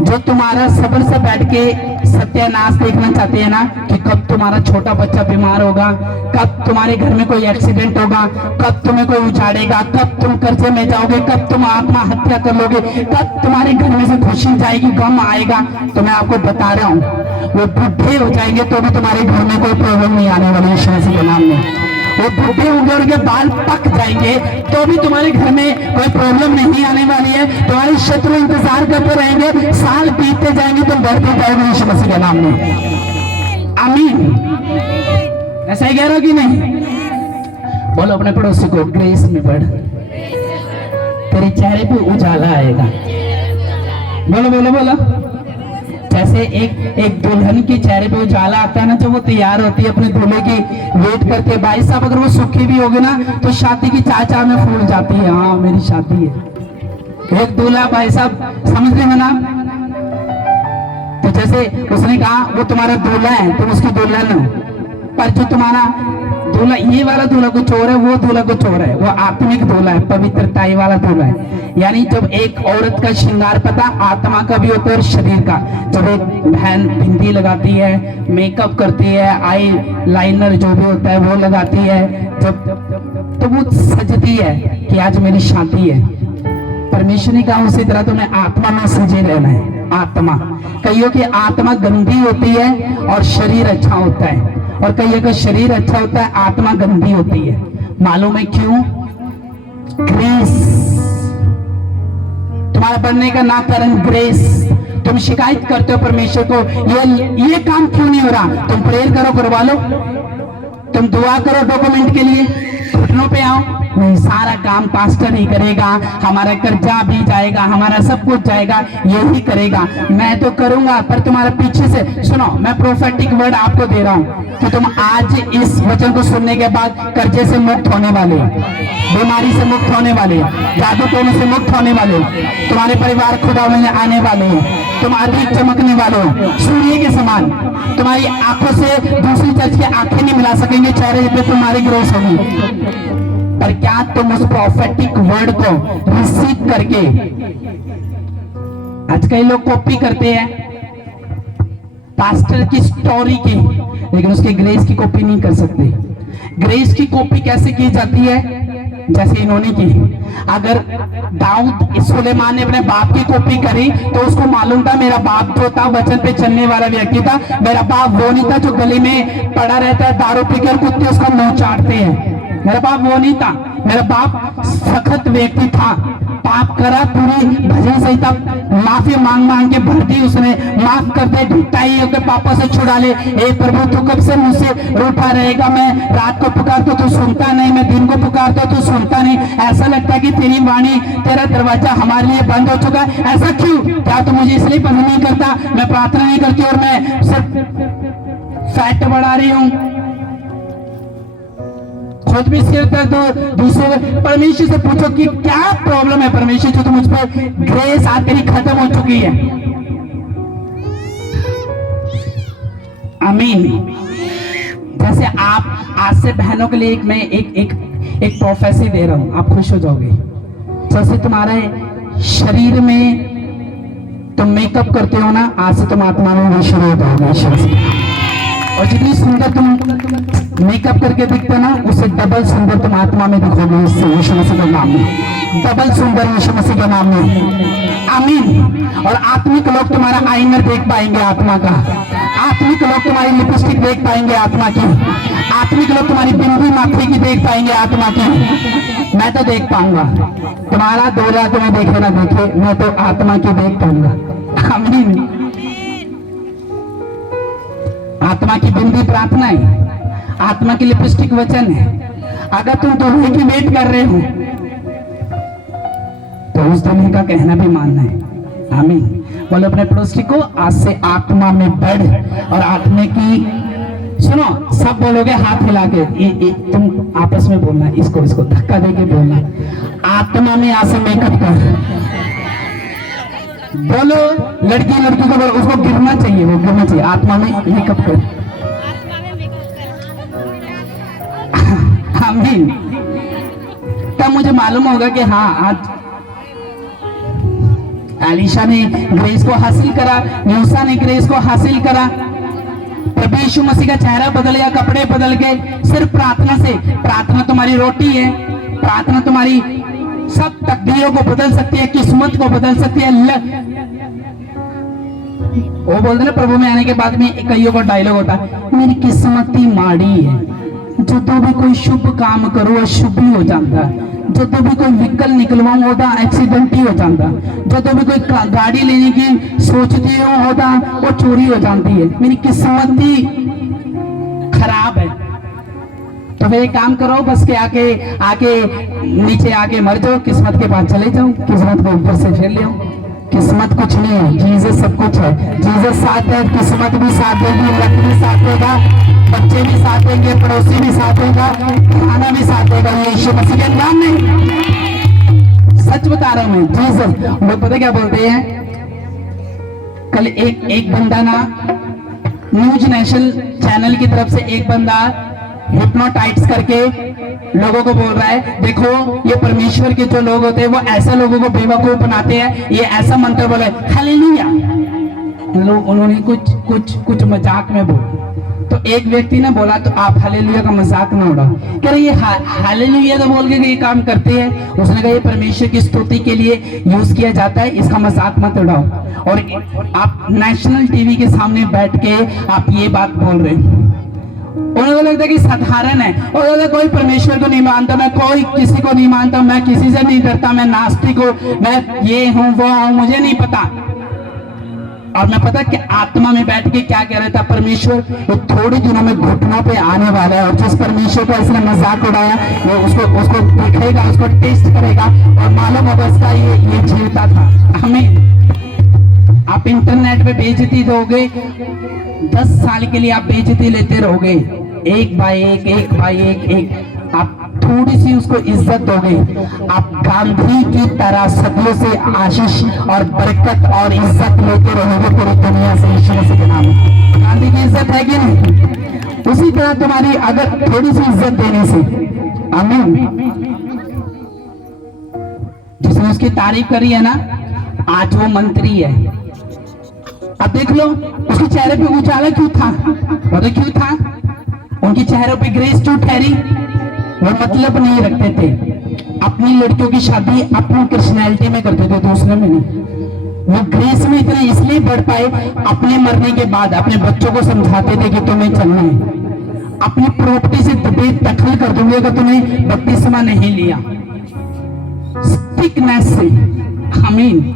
जो तुम्हारा सब्र से बैठ के सत्यानाश देखना चाहते हैं ना, कि कब तुम्हारा छोटा बच्चा बीमार होगा, कब तुम्हारे घर में कोई एक्सीडेंट होगा, कब तुम्हें कोई उजाड़ेगा, कब तुम कर्जे में जाओगे, कब तुम आत्महत्या कर लोगे, कब तुम्हारे घर में से खुशी जाएगी, गम आएगा, तो मैं आपको बता रहा हूँ, वो बुढ़े हो जाएंगे तो भी तुम्हारे घर में कोई प्रॉब्लम नहीं आने वाली यीशु मसीह के नाम में। वो बुढ़े होंगे, उनके बाल पक जाएंगे तो भी तुम्हारे घर में कोई प्रॉब्लम नहीं आने वाली है। तुम्हारे शत्रु इंतजार करते रहेंगे, साल बीतते जाएंगे, तुम बढ़ते जाओगे यीशु मसीह के नाम में। आमीन। ऐसा ही कह रहा कि नहीं? बोलो अपने पड़ोसी को, ग्रेस में बढ़, तेरे चेहरे पे उजाला आएगा। बोलो बोलो बोलो। जैसे एक दुल्हन के चेहरे पे उजाला आता है ना, जब वो तैयार होती है अपने दूल्हे की वेट करके, भाई साहब अगर वो सुखी भी होगी ना, तो शादी की चाचा में फूल जाती है, हाँ मेरी शादी है। एक दूल्हा भाई साहब समझ रहे हो ना, तो जैसे उसने कहा वो तुम्हारा दूल्हा है, तुम उसकी दुल्हन हो, पर जो तुम्हारा दूल्हा, ये वाला दूल्हा कुछ और है, वो दूल्हा कुछ और है, वो आत्मिक दूल्हा है, पवित्रताई वाला दूल्हा है। यानी जब एक औरत का श्रृंगार पता आत्मा का भी होता है और शरीर का। जब एक बहन बिंदी लगाती है, मेकअप करती है, आई लाइनर जो भी होता है वो लगाती है, जब तो वो सजती है कि आज मेरी शादी है। परमेश्वर ने कहा उसी तरह तुम्हें आत्मा में सजे रहना है। आत्मा, कईयों की आत्मा गंदी होती है और शरीर अच्छा होता है, और कईयों का शरीर अच्छा होता है, आत्मा गंदी होती है। मालूम है क्यों? ग्रेस, तुम्हारा बनने का ना कारण ग्रेस। तुम शिकायत करते हो परमेश्वर को, ये काम क्यों नहीं हो रहा? तुम प्रेयर करो, करवा लो, तुम दुआ करो डॉक्यूमेंट के लिए, घुटनों पे आओ, नहीं सारा काम पास्टर ही करेगा, हमारा कर्जा भी जाएगा, हमारा सब कुछ जाएगा, यही करेगा, मैं तो करूंगा। पर तुम्हारे पीछे से सुनो, मैं प्रोफेटिक वर्ड आपको दे रहा हूँ कि तुम आज इस वचन को सुनने के बाद कर्जे से मुक्त होने वाले, बीमारी से मुक्त होने वाले, जादू टोने से मुक्त होने वाले, तुम्हारे परिवार खुदा में आने वाले हैं, तुम अधिक चमकने वाले हो सूर्य के समान। तुम्हारी आंखों से दूसरी चर्च की आंखें नहीं मिला सकेंगे, चेहरे पे तुम्हारी ग्रेस होगी। पर क्या तुम उस प्रोफेटिक वर्ड को रिसीव करके, आज कई लोग कॉपी करते हैं पास्टर की स्टोरी की, लेकिन उसके ग्रेस की कॉपी नहीं कर सकते। ग्रेस की कॉपी कैसे की जाती है? जैसे इन्होंने की। अगर दाऊद सुलेमान ने अपने बाप की कॉपी करी, तो उसको मालूम था मेरा बाप जो था वचन पे चलने वाला व्यक्ति था, मेरा बाप वो नहीं था जो गली में पड़ा रहता है दारू पीकर, कुत्ते उसका मुंह चाटते हैं। मेरा बाप वो नहीं था। मेरा बाप सखत व्यक्ति था, पाप करा, पूरी भजन संहिता माफी मांग मांग के भर दी उसने, माफ कर दे, ढिठाई होकर पापा से छुड़ा ले। ए प्रभु तू कब से मुझसे रूठा रहेगा? मैं रात को पुकारता तू सुनता नहीं, मैं दिन को पुकारता तू सुनता नहीं। ऐसा लगता है कि तेरी वाणी, तेरा दरवाजा हमारे लिए बंद हो चुका है। ऐसा क्यों? क्या तू मुझे इसलिए पसंद नहीं करता? मैं प्रार्थना नहीं करती और मैं सिर्फ फैट बढ़ा रही हूँ। खुद भी सिर दर्द हो, दूसरे परमेश्वर से पूछो कि क्या प्रॉब्लम है परमेश्वर, जो तो मुझ पर ग्रेस आकर ही खत्म हो चुकी है। आमीन। जैसे आप आज से बहनों के लिए मैं एक प्रोफेसी दे रहा हूं, आप खुश हो जाओगे। जैसे तुम्हारे शरीर में तुम मेकअप करते हो ना, आज से तुम आत्मा में भी शुरू हो जाओगे। और जितनी सुंदर तुम मेकअप करके दिखते ना, उससे डबल सुंदर तुम आत्मा में दिखोगे। इससे यीशु मसीह के नाम में डबल सुंदर, यीशु मसीह के नाम में आमीन। और आत्मिक लोग तुम्हारा आईना देख पाएंगे आत्मा का, आत्मिक लोग तुम्हारी लिपस्टिक देख पाएंगे आत्मा की, आत्मिक लोग तुम्हारी बिंदी माथे की देख पाएंगे आत्मा की। मैं तो देख पाऊंगा, तुम्हारा दौरा तुम्हें देखे ना देखे, मैं तो आत्मा की देख पाऊंगा। आमीन। आत्मा की बिंदी प्रार्थना है, आत्मा की लिपस्टिक वचन है। अगर तुम दोनों की वेट कर रहे हो तो उस दोनों का कहना भी मानना है। आमीन। बोलो अपने पड़ोसी को, आज से आत्मा में बढ़। और आत्मा की सुनो, सब बोलोगे हाथ हिला के, तुम आपस में बोलना, इसको इसको धक्का देके बोलना, आत्मा में आज से मेकअप कर। बोलो, लड़की लड़की को बोलो, उसको गिरना चाहिए, वो गिरना चाहिए, आत्मा में मेकअप कर। आमीन। तब मुझे मालूम होगा कि हाँ, आज एलिशा ने ग्रेस को हासिल करा, मूसा ने ग्रेस को हासिल करा। प्रभु यीशु मसीह का चेहरा बदल गया, कपड़े बदल गए, सिर्फ प्रार्थना से। प्रार्थना तुम्हारी रोटी है, प्रार्थना तुम्हारी सब तकदीरों को बदल सकती है, किस्मत को बदल सकती है। वो बोलते ना, प्रभु में आने के बाद में कईयों का डायलॉग होता है, मेरी किस्मत ही माड़ी है। जो तो भी कोई शुभ काम करो अशुभ ही हो जाता है, जो तो भी कोई व्हीकल निकलवाऊं होता एक्सीडेंट ही हो जाता, जो तो भी कोई गाड़ी लेने की सोचती हूँ होता वो चोरी हो जाती है। मेरी किस्मत ही खराब है। तो फिर एक काम करो, बस के आके नीचे आके मर जाओ, किस्मत के पास चले जाओ, किस्मत को ऊपर से फेर ले आओ। किस्मत कुछ नहीं है, जीसस सब कुछ है। जीसस साथ है, किस्मत भी साथ देगी, लक भी साथ देगा, बच्चे भी साथ देंगे, पड़ोसी भी साथ देगा, खाना भी साथ देगा, यीशु मसीह के नाम में। सच बता रहा हूं मैं, जीसस। लोग पता क्या बोलते हैं, कल एक बंदा ना न्यूज नेशनल चैनल की तरफ से एक बंदा हिप्नोटाइट्स करके लोगों को बोल रहा है, देखो ये परमेश्वर के जो लोग होते हैं वो ऐसे लोगों को बेवकूफ बनाते हैं, ये ऐसा मंत्र बोले हालेलुया। लोग उन्होंने कुछ मजाक में बोला, तो एक व्यक्ति ने बोला, तो आप हालेलुया का मजाक ना उड़ाओ। कह रहे ये हालेलुया तो बोल के ये काम करते हैं। उसने कहा ये परमेश्वर की स्तुति के लिए यूज किया जाता है, इसका मजाक मत उड़ाओ। और आप नेशनल टीवी के सामने बैठ के आप ये बात बोल रहे हैं। उन्हें लगता है कि साधारण है, और कोई परमेश्वर को नहीं मानता, मैं कोई किसी को नहीं मानता, मैं किसी से नहीं डरता, मैं नास्तिक हूँ, मैं ये हूँ वो हूँ, मुझे नहीं पता। और मैं पता कि आत्मा में बैठ के क्या कह रहा था, परमेश्वर वो थोड़े दिनों में घुटनों पे आने वाला है, और जिस परमेश्वर का इसने मजाक उड़ाया वो उसको देखेगा, उसको टेस्ट करेगा और मालूम होगा इसका ये झेलता था। हमें आप इंटरनेट पे बेइज्जती दोगे, 10 साल के लिए आप बेइज्जती लेते रहोगे, एक बाय एक। आप थोड़ी सी उसको इज्जत दोगे, आप गांधी की तरह सदियों से आशीष और बरकत और इज्जत लेते रहोगे पूरी दुनिया से, यीशु मसीह के नाम में। गांधी की इज्जत है कि नहीं? उसी तरह तुम्हारी अगर थोड़ी सी इज्जत देने से, आमीन। जिसने उसकी तारीफ करी है ना, आज वो मंत्री है। अब देख लो उसके चेहरे पे उजाला क्यों था, पता क्यों था? उनके चेहरे पे ग्रेस क्यों ठहरी? वो मतलब नहीं रखते थे, अपनी लड़कियों की शादी अपनी पर्सनैलिटी में करते थे, दूसरे में नहीं। वो ग्रेस में इतने इसलिए बढ़ पाए, अपने मरने के बाद अपने बच्चों को समझाते थे कि तुम्हें चलना है। अपनी प्रॉपर्टी से बेदखल कर दूंगी अगर तूने बपतिस्मा नहीं लिया, स्टिकनेस से। आमीन।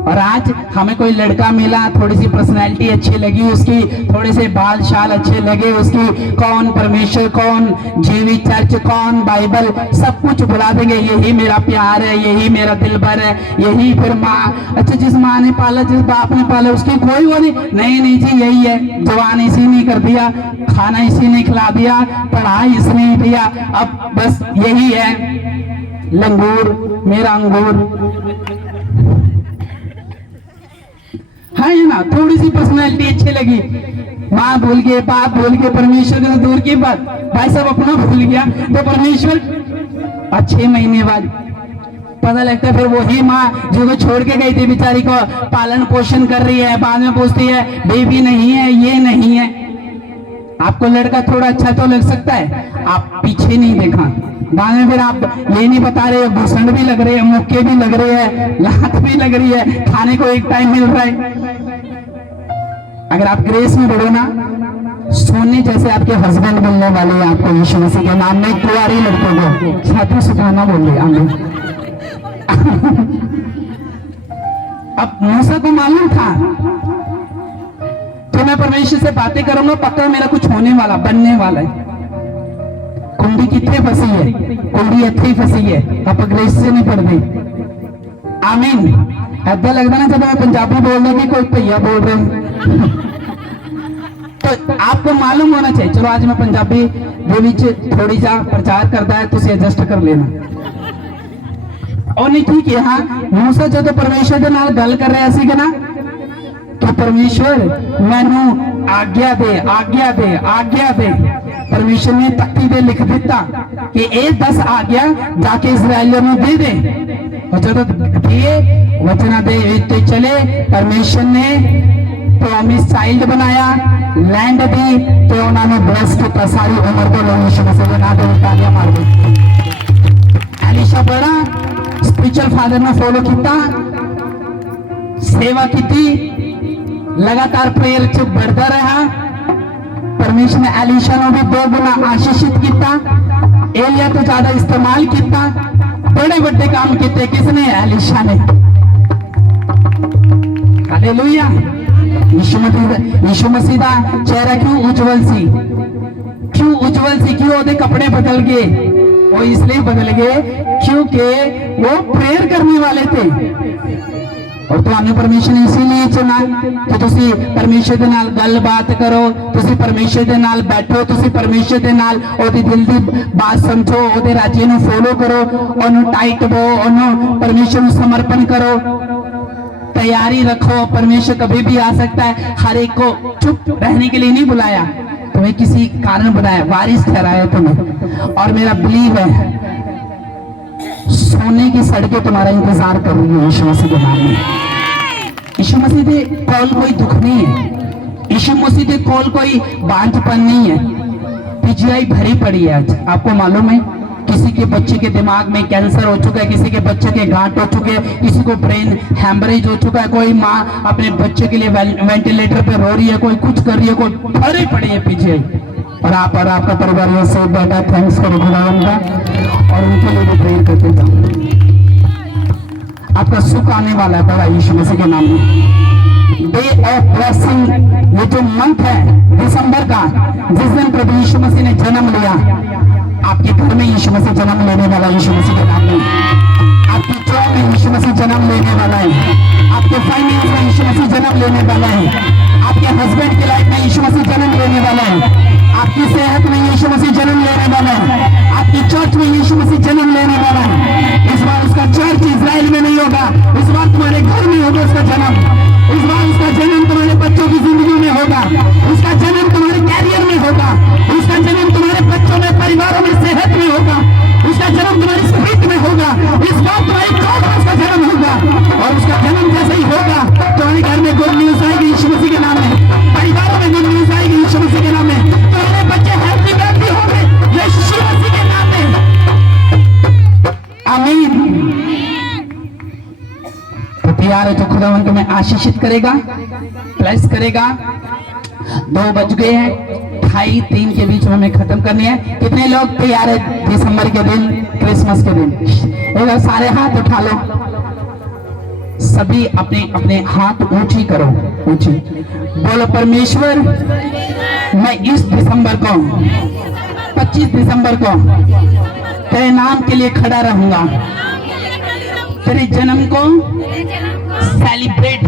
और आज हमें कोई लड़का मिला, थोड़ी सी पर्सनैलिटी अच्छी लगी उसकी, थोड़े से बाल शाल अच्छे लगे उसकी, कौन परमेश्वर, कौन जीवित चर्च, कौन बाइबल, सब कुछ बुला देंगे, यही मेरा प्यार है, यही मेरा दिलबर है, यही फिर माँ, अच्छा जिस माँ ने पाला, जिस बाप ने पाला, उसकी कोई वो नहीं नहीं जी यही है, जवान इसी ने कर दिया, खाना इसी ने खिला दिया, पढ़ाई इसने दिया, अब बस यही है लंगूर मेरा अंगूर। हाँ ये ना, थोड़ी सी पर्सनैलिटी अच्छी लगी, माँ भूल गए, बाप भूल गए, परमेश्वर के दूर की बात, भाई साहब अपना भूल गया तो परमेश्वर। और 6 महीने बाद पता लगता है फिर वही माँ जो छोड़ के गई थी बेचारी को पालन पोषण कर रही है, बाद में पूछती है बेबी नहीं है, ये नहीं है। आपको लड़का थोड़ा अच्छा तो लग सकता है, आप पीछे नहीं देखा, बाद में फिर आप ये नहीं बता रहे, घुसंड भी लग रहे हैं, मुक्के भी लग रहे हैं, लात भी लग रही है, खाने को एक टाइम मिल रहा है। अगर आप ग्रेस में बढ़ो ना, सोने जैसे आपके हस्बैंड मिलने वाले हैं आपको यीशु मसीह के नाम में। कुंवारी लड़कों को छाती सुखाना बोल रहे आगे। अब मूसा को मालूम था तो मैं परमेश्वर से बातें करूंगा, पक्का मेरा कुछ होने वाला, बनने वाला है। कुंडी कितने फंसी है, कुंडी इतनी फंसी है, आप अंग्रेज से नहीं पढ़ गई। आमीन। ऐसा लगता ना जब मैं पंजाबी बोल रहा कि कोई भैया बोल रहे हैं। तो आपको मालूम होना चाहिए। चलो आज मैं पंजाबी बोली थोड़ी सा प्रचार करता है, तुम एडजस्ट कर लेना। और नहीं ठीक है। हाँ मूसा जो तो परमेश्वर के नाल गल कर रहा सी ना कि परमेश्वर मैनू आज्ञा दे, आज्ञा दे, आज्ञा दे। परमेश्वर ने तख्ती पे लिख दिता कि ये 10 आज्ञा जाके इजराइलियों में दे दे। और जो दिए वचना दे चले, परमेश्वर ने प्रॉमिस चाइल्ड बनाया, लैंड दी, तो उन्होंने ब्लेस किया सारी उम्र को। लोग यीशु मसीह के नाम पे तालियां मार दी। एलिशा बड़ा स्पिरिचुअल फादर ने फॉलो किया, सेवा की, लगातार प्रेयर च बढ़ता रहा। परमेश्वर ने एलिशा ने भी 2 गुना आशीषित किया, एलिया तो ज्यादा इस्तेमाल किया। बड़े बड़े काम किए किसने? एलिशा ने। हालेलुया। यीशु मसीह का चेहरा क्यों उज्जवल सी, क्यों उज्जवल सी, क्यों ओदे कपड़े बदल गए? वो इसलिए बदल गए क्योंकि वो प्रेयर करने वाले थे। और तो परमेश्वर ने इसीलिए चुना कि तुसी परमेश्वर दे नाल गलबात करो, तुसी परमेश्वर दे नाल बैठो, तुसी परमेश्वर दे नाल ओदी दिल दी बात समझो, ओदे राजे नु फॉलो करो, ओनु टाइट बो, ओनु परमेश्वर नु समर्पण करो, तैयारी रखो। परमेश्वर कभी भी आ सकता है। हर एक को चुप रहने के लिए नहीं बुलाया, तुम्हें किसी कारण बुलाया, वारिस ठहराया तुम्हें। और मेरा बिलीव है सोने की सड़कें तुम्हारा इंतजार कर रही है यीशु मसीह के नाम में। यीशु मसीह के कॉल कोई दुख नहीं है, यीशु मसीह के कॉल कोई बांझपन नहीं है। पीजीआई भरी पड़ी है। आज आपको मालूम है किसी के बच्चे के दिमाग में कैंसर हो चुका है, किसी के बच्चे के गांठ हो चुके हैं, किसी को ब्रेन हैमरेज हो चुका है, कोई माँ अपने बच्चे के लिए वेंटिलेटर पे रो रही है, कोई कुछ कर रही है, कोई भरी पड़ी है पीजीआई। और आप और आपका परिवार ये सब बेटा थैंक्स करो खुदावन का, और उनके लिए भी प्रेयर करते जाओ। आपका सुख आने वाला है बड़ा यीशु मसीह के नाम में। डे ऑफ ब्लेसिंग, ये जो मंथ है दिसंबर का, जिस दिन प्रभु यीशु मसीह ने जन्म लिया, आपके घर में यीशु मसीह जन्म लेने वाला यीशु मसीह के नाम में। आपकी जॉब में यीशु मसीह जन्म लेने वाला है, आपके फाइनेंस में यीशु मसीह जन्म लेने वाला है, आपके हस्बैंड की लाइफ में यीशु मसीह जन्म लेने वाला है, आपकी सेहत में यीशु मसीह जन्म लेने वाला है, आपकी चर्च में यीशु मसीह जन्म लेने वाला है। इस बार उसका चर्च इजराइल में नहीं होगा, इस बार तुम्हारे घर में होगा उसका जन्म। इस बार उसका जन्म तुम्हारे बच्चों की जिंदगी में होगा, उसका जन्म तुम्हारे कैरियर में होगा, उसका जन्म तुम्हारे बच्चों में, परिवारों में, सेहत में होगा, उसका जन्म तुम्हारी स्पिरिट में होगा। इस बार तुम्हारी कौन उसका जन्म होगा, और उसका जन्म जैसे ही होगा तुम्हारे घर में गुड न्यूज आएगी यीशु मसीह के नाम में, परिवारों में गुड न्यूज आएगी यीशु मसीह के नाम में, तुम्हारे बच्चे हेल्थी वेल्थी होंगे यीशु मसीह के नाम में। आमीन। तो तैयार है जो खुदावन तुम्हें आशीषित करेगा, ब्लेस करेगा। 2 बज गए हैं। ढाई 3 के बीच में हमें खत्म करनी है। कितने लोग तैयार है दिसंबर के दिन, क्रिसमस के दिन? एक बार सारे हाथ उठा लो, सभी अपने अपने हाथ ऊंची करो, ऊंची बोलो, परमेश्वर मैं इस दिसंबर को 25 दिसंबर को तेरे नाम के लिए खड़ा रहूंगा, तेरे जन्म को सेलिब्रेट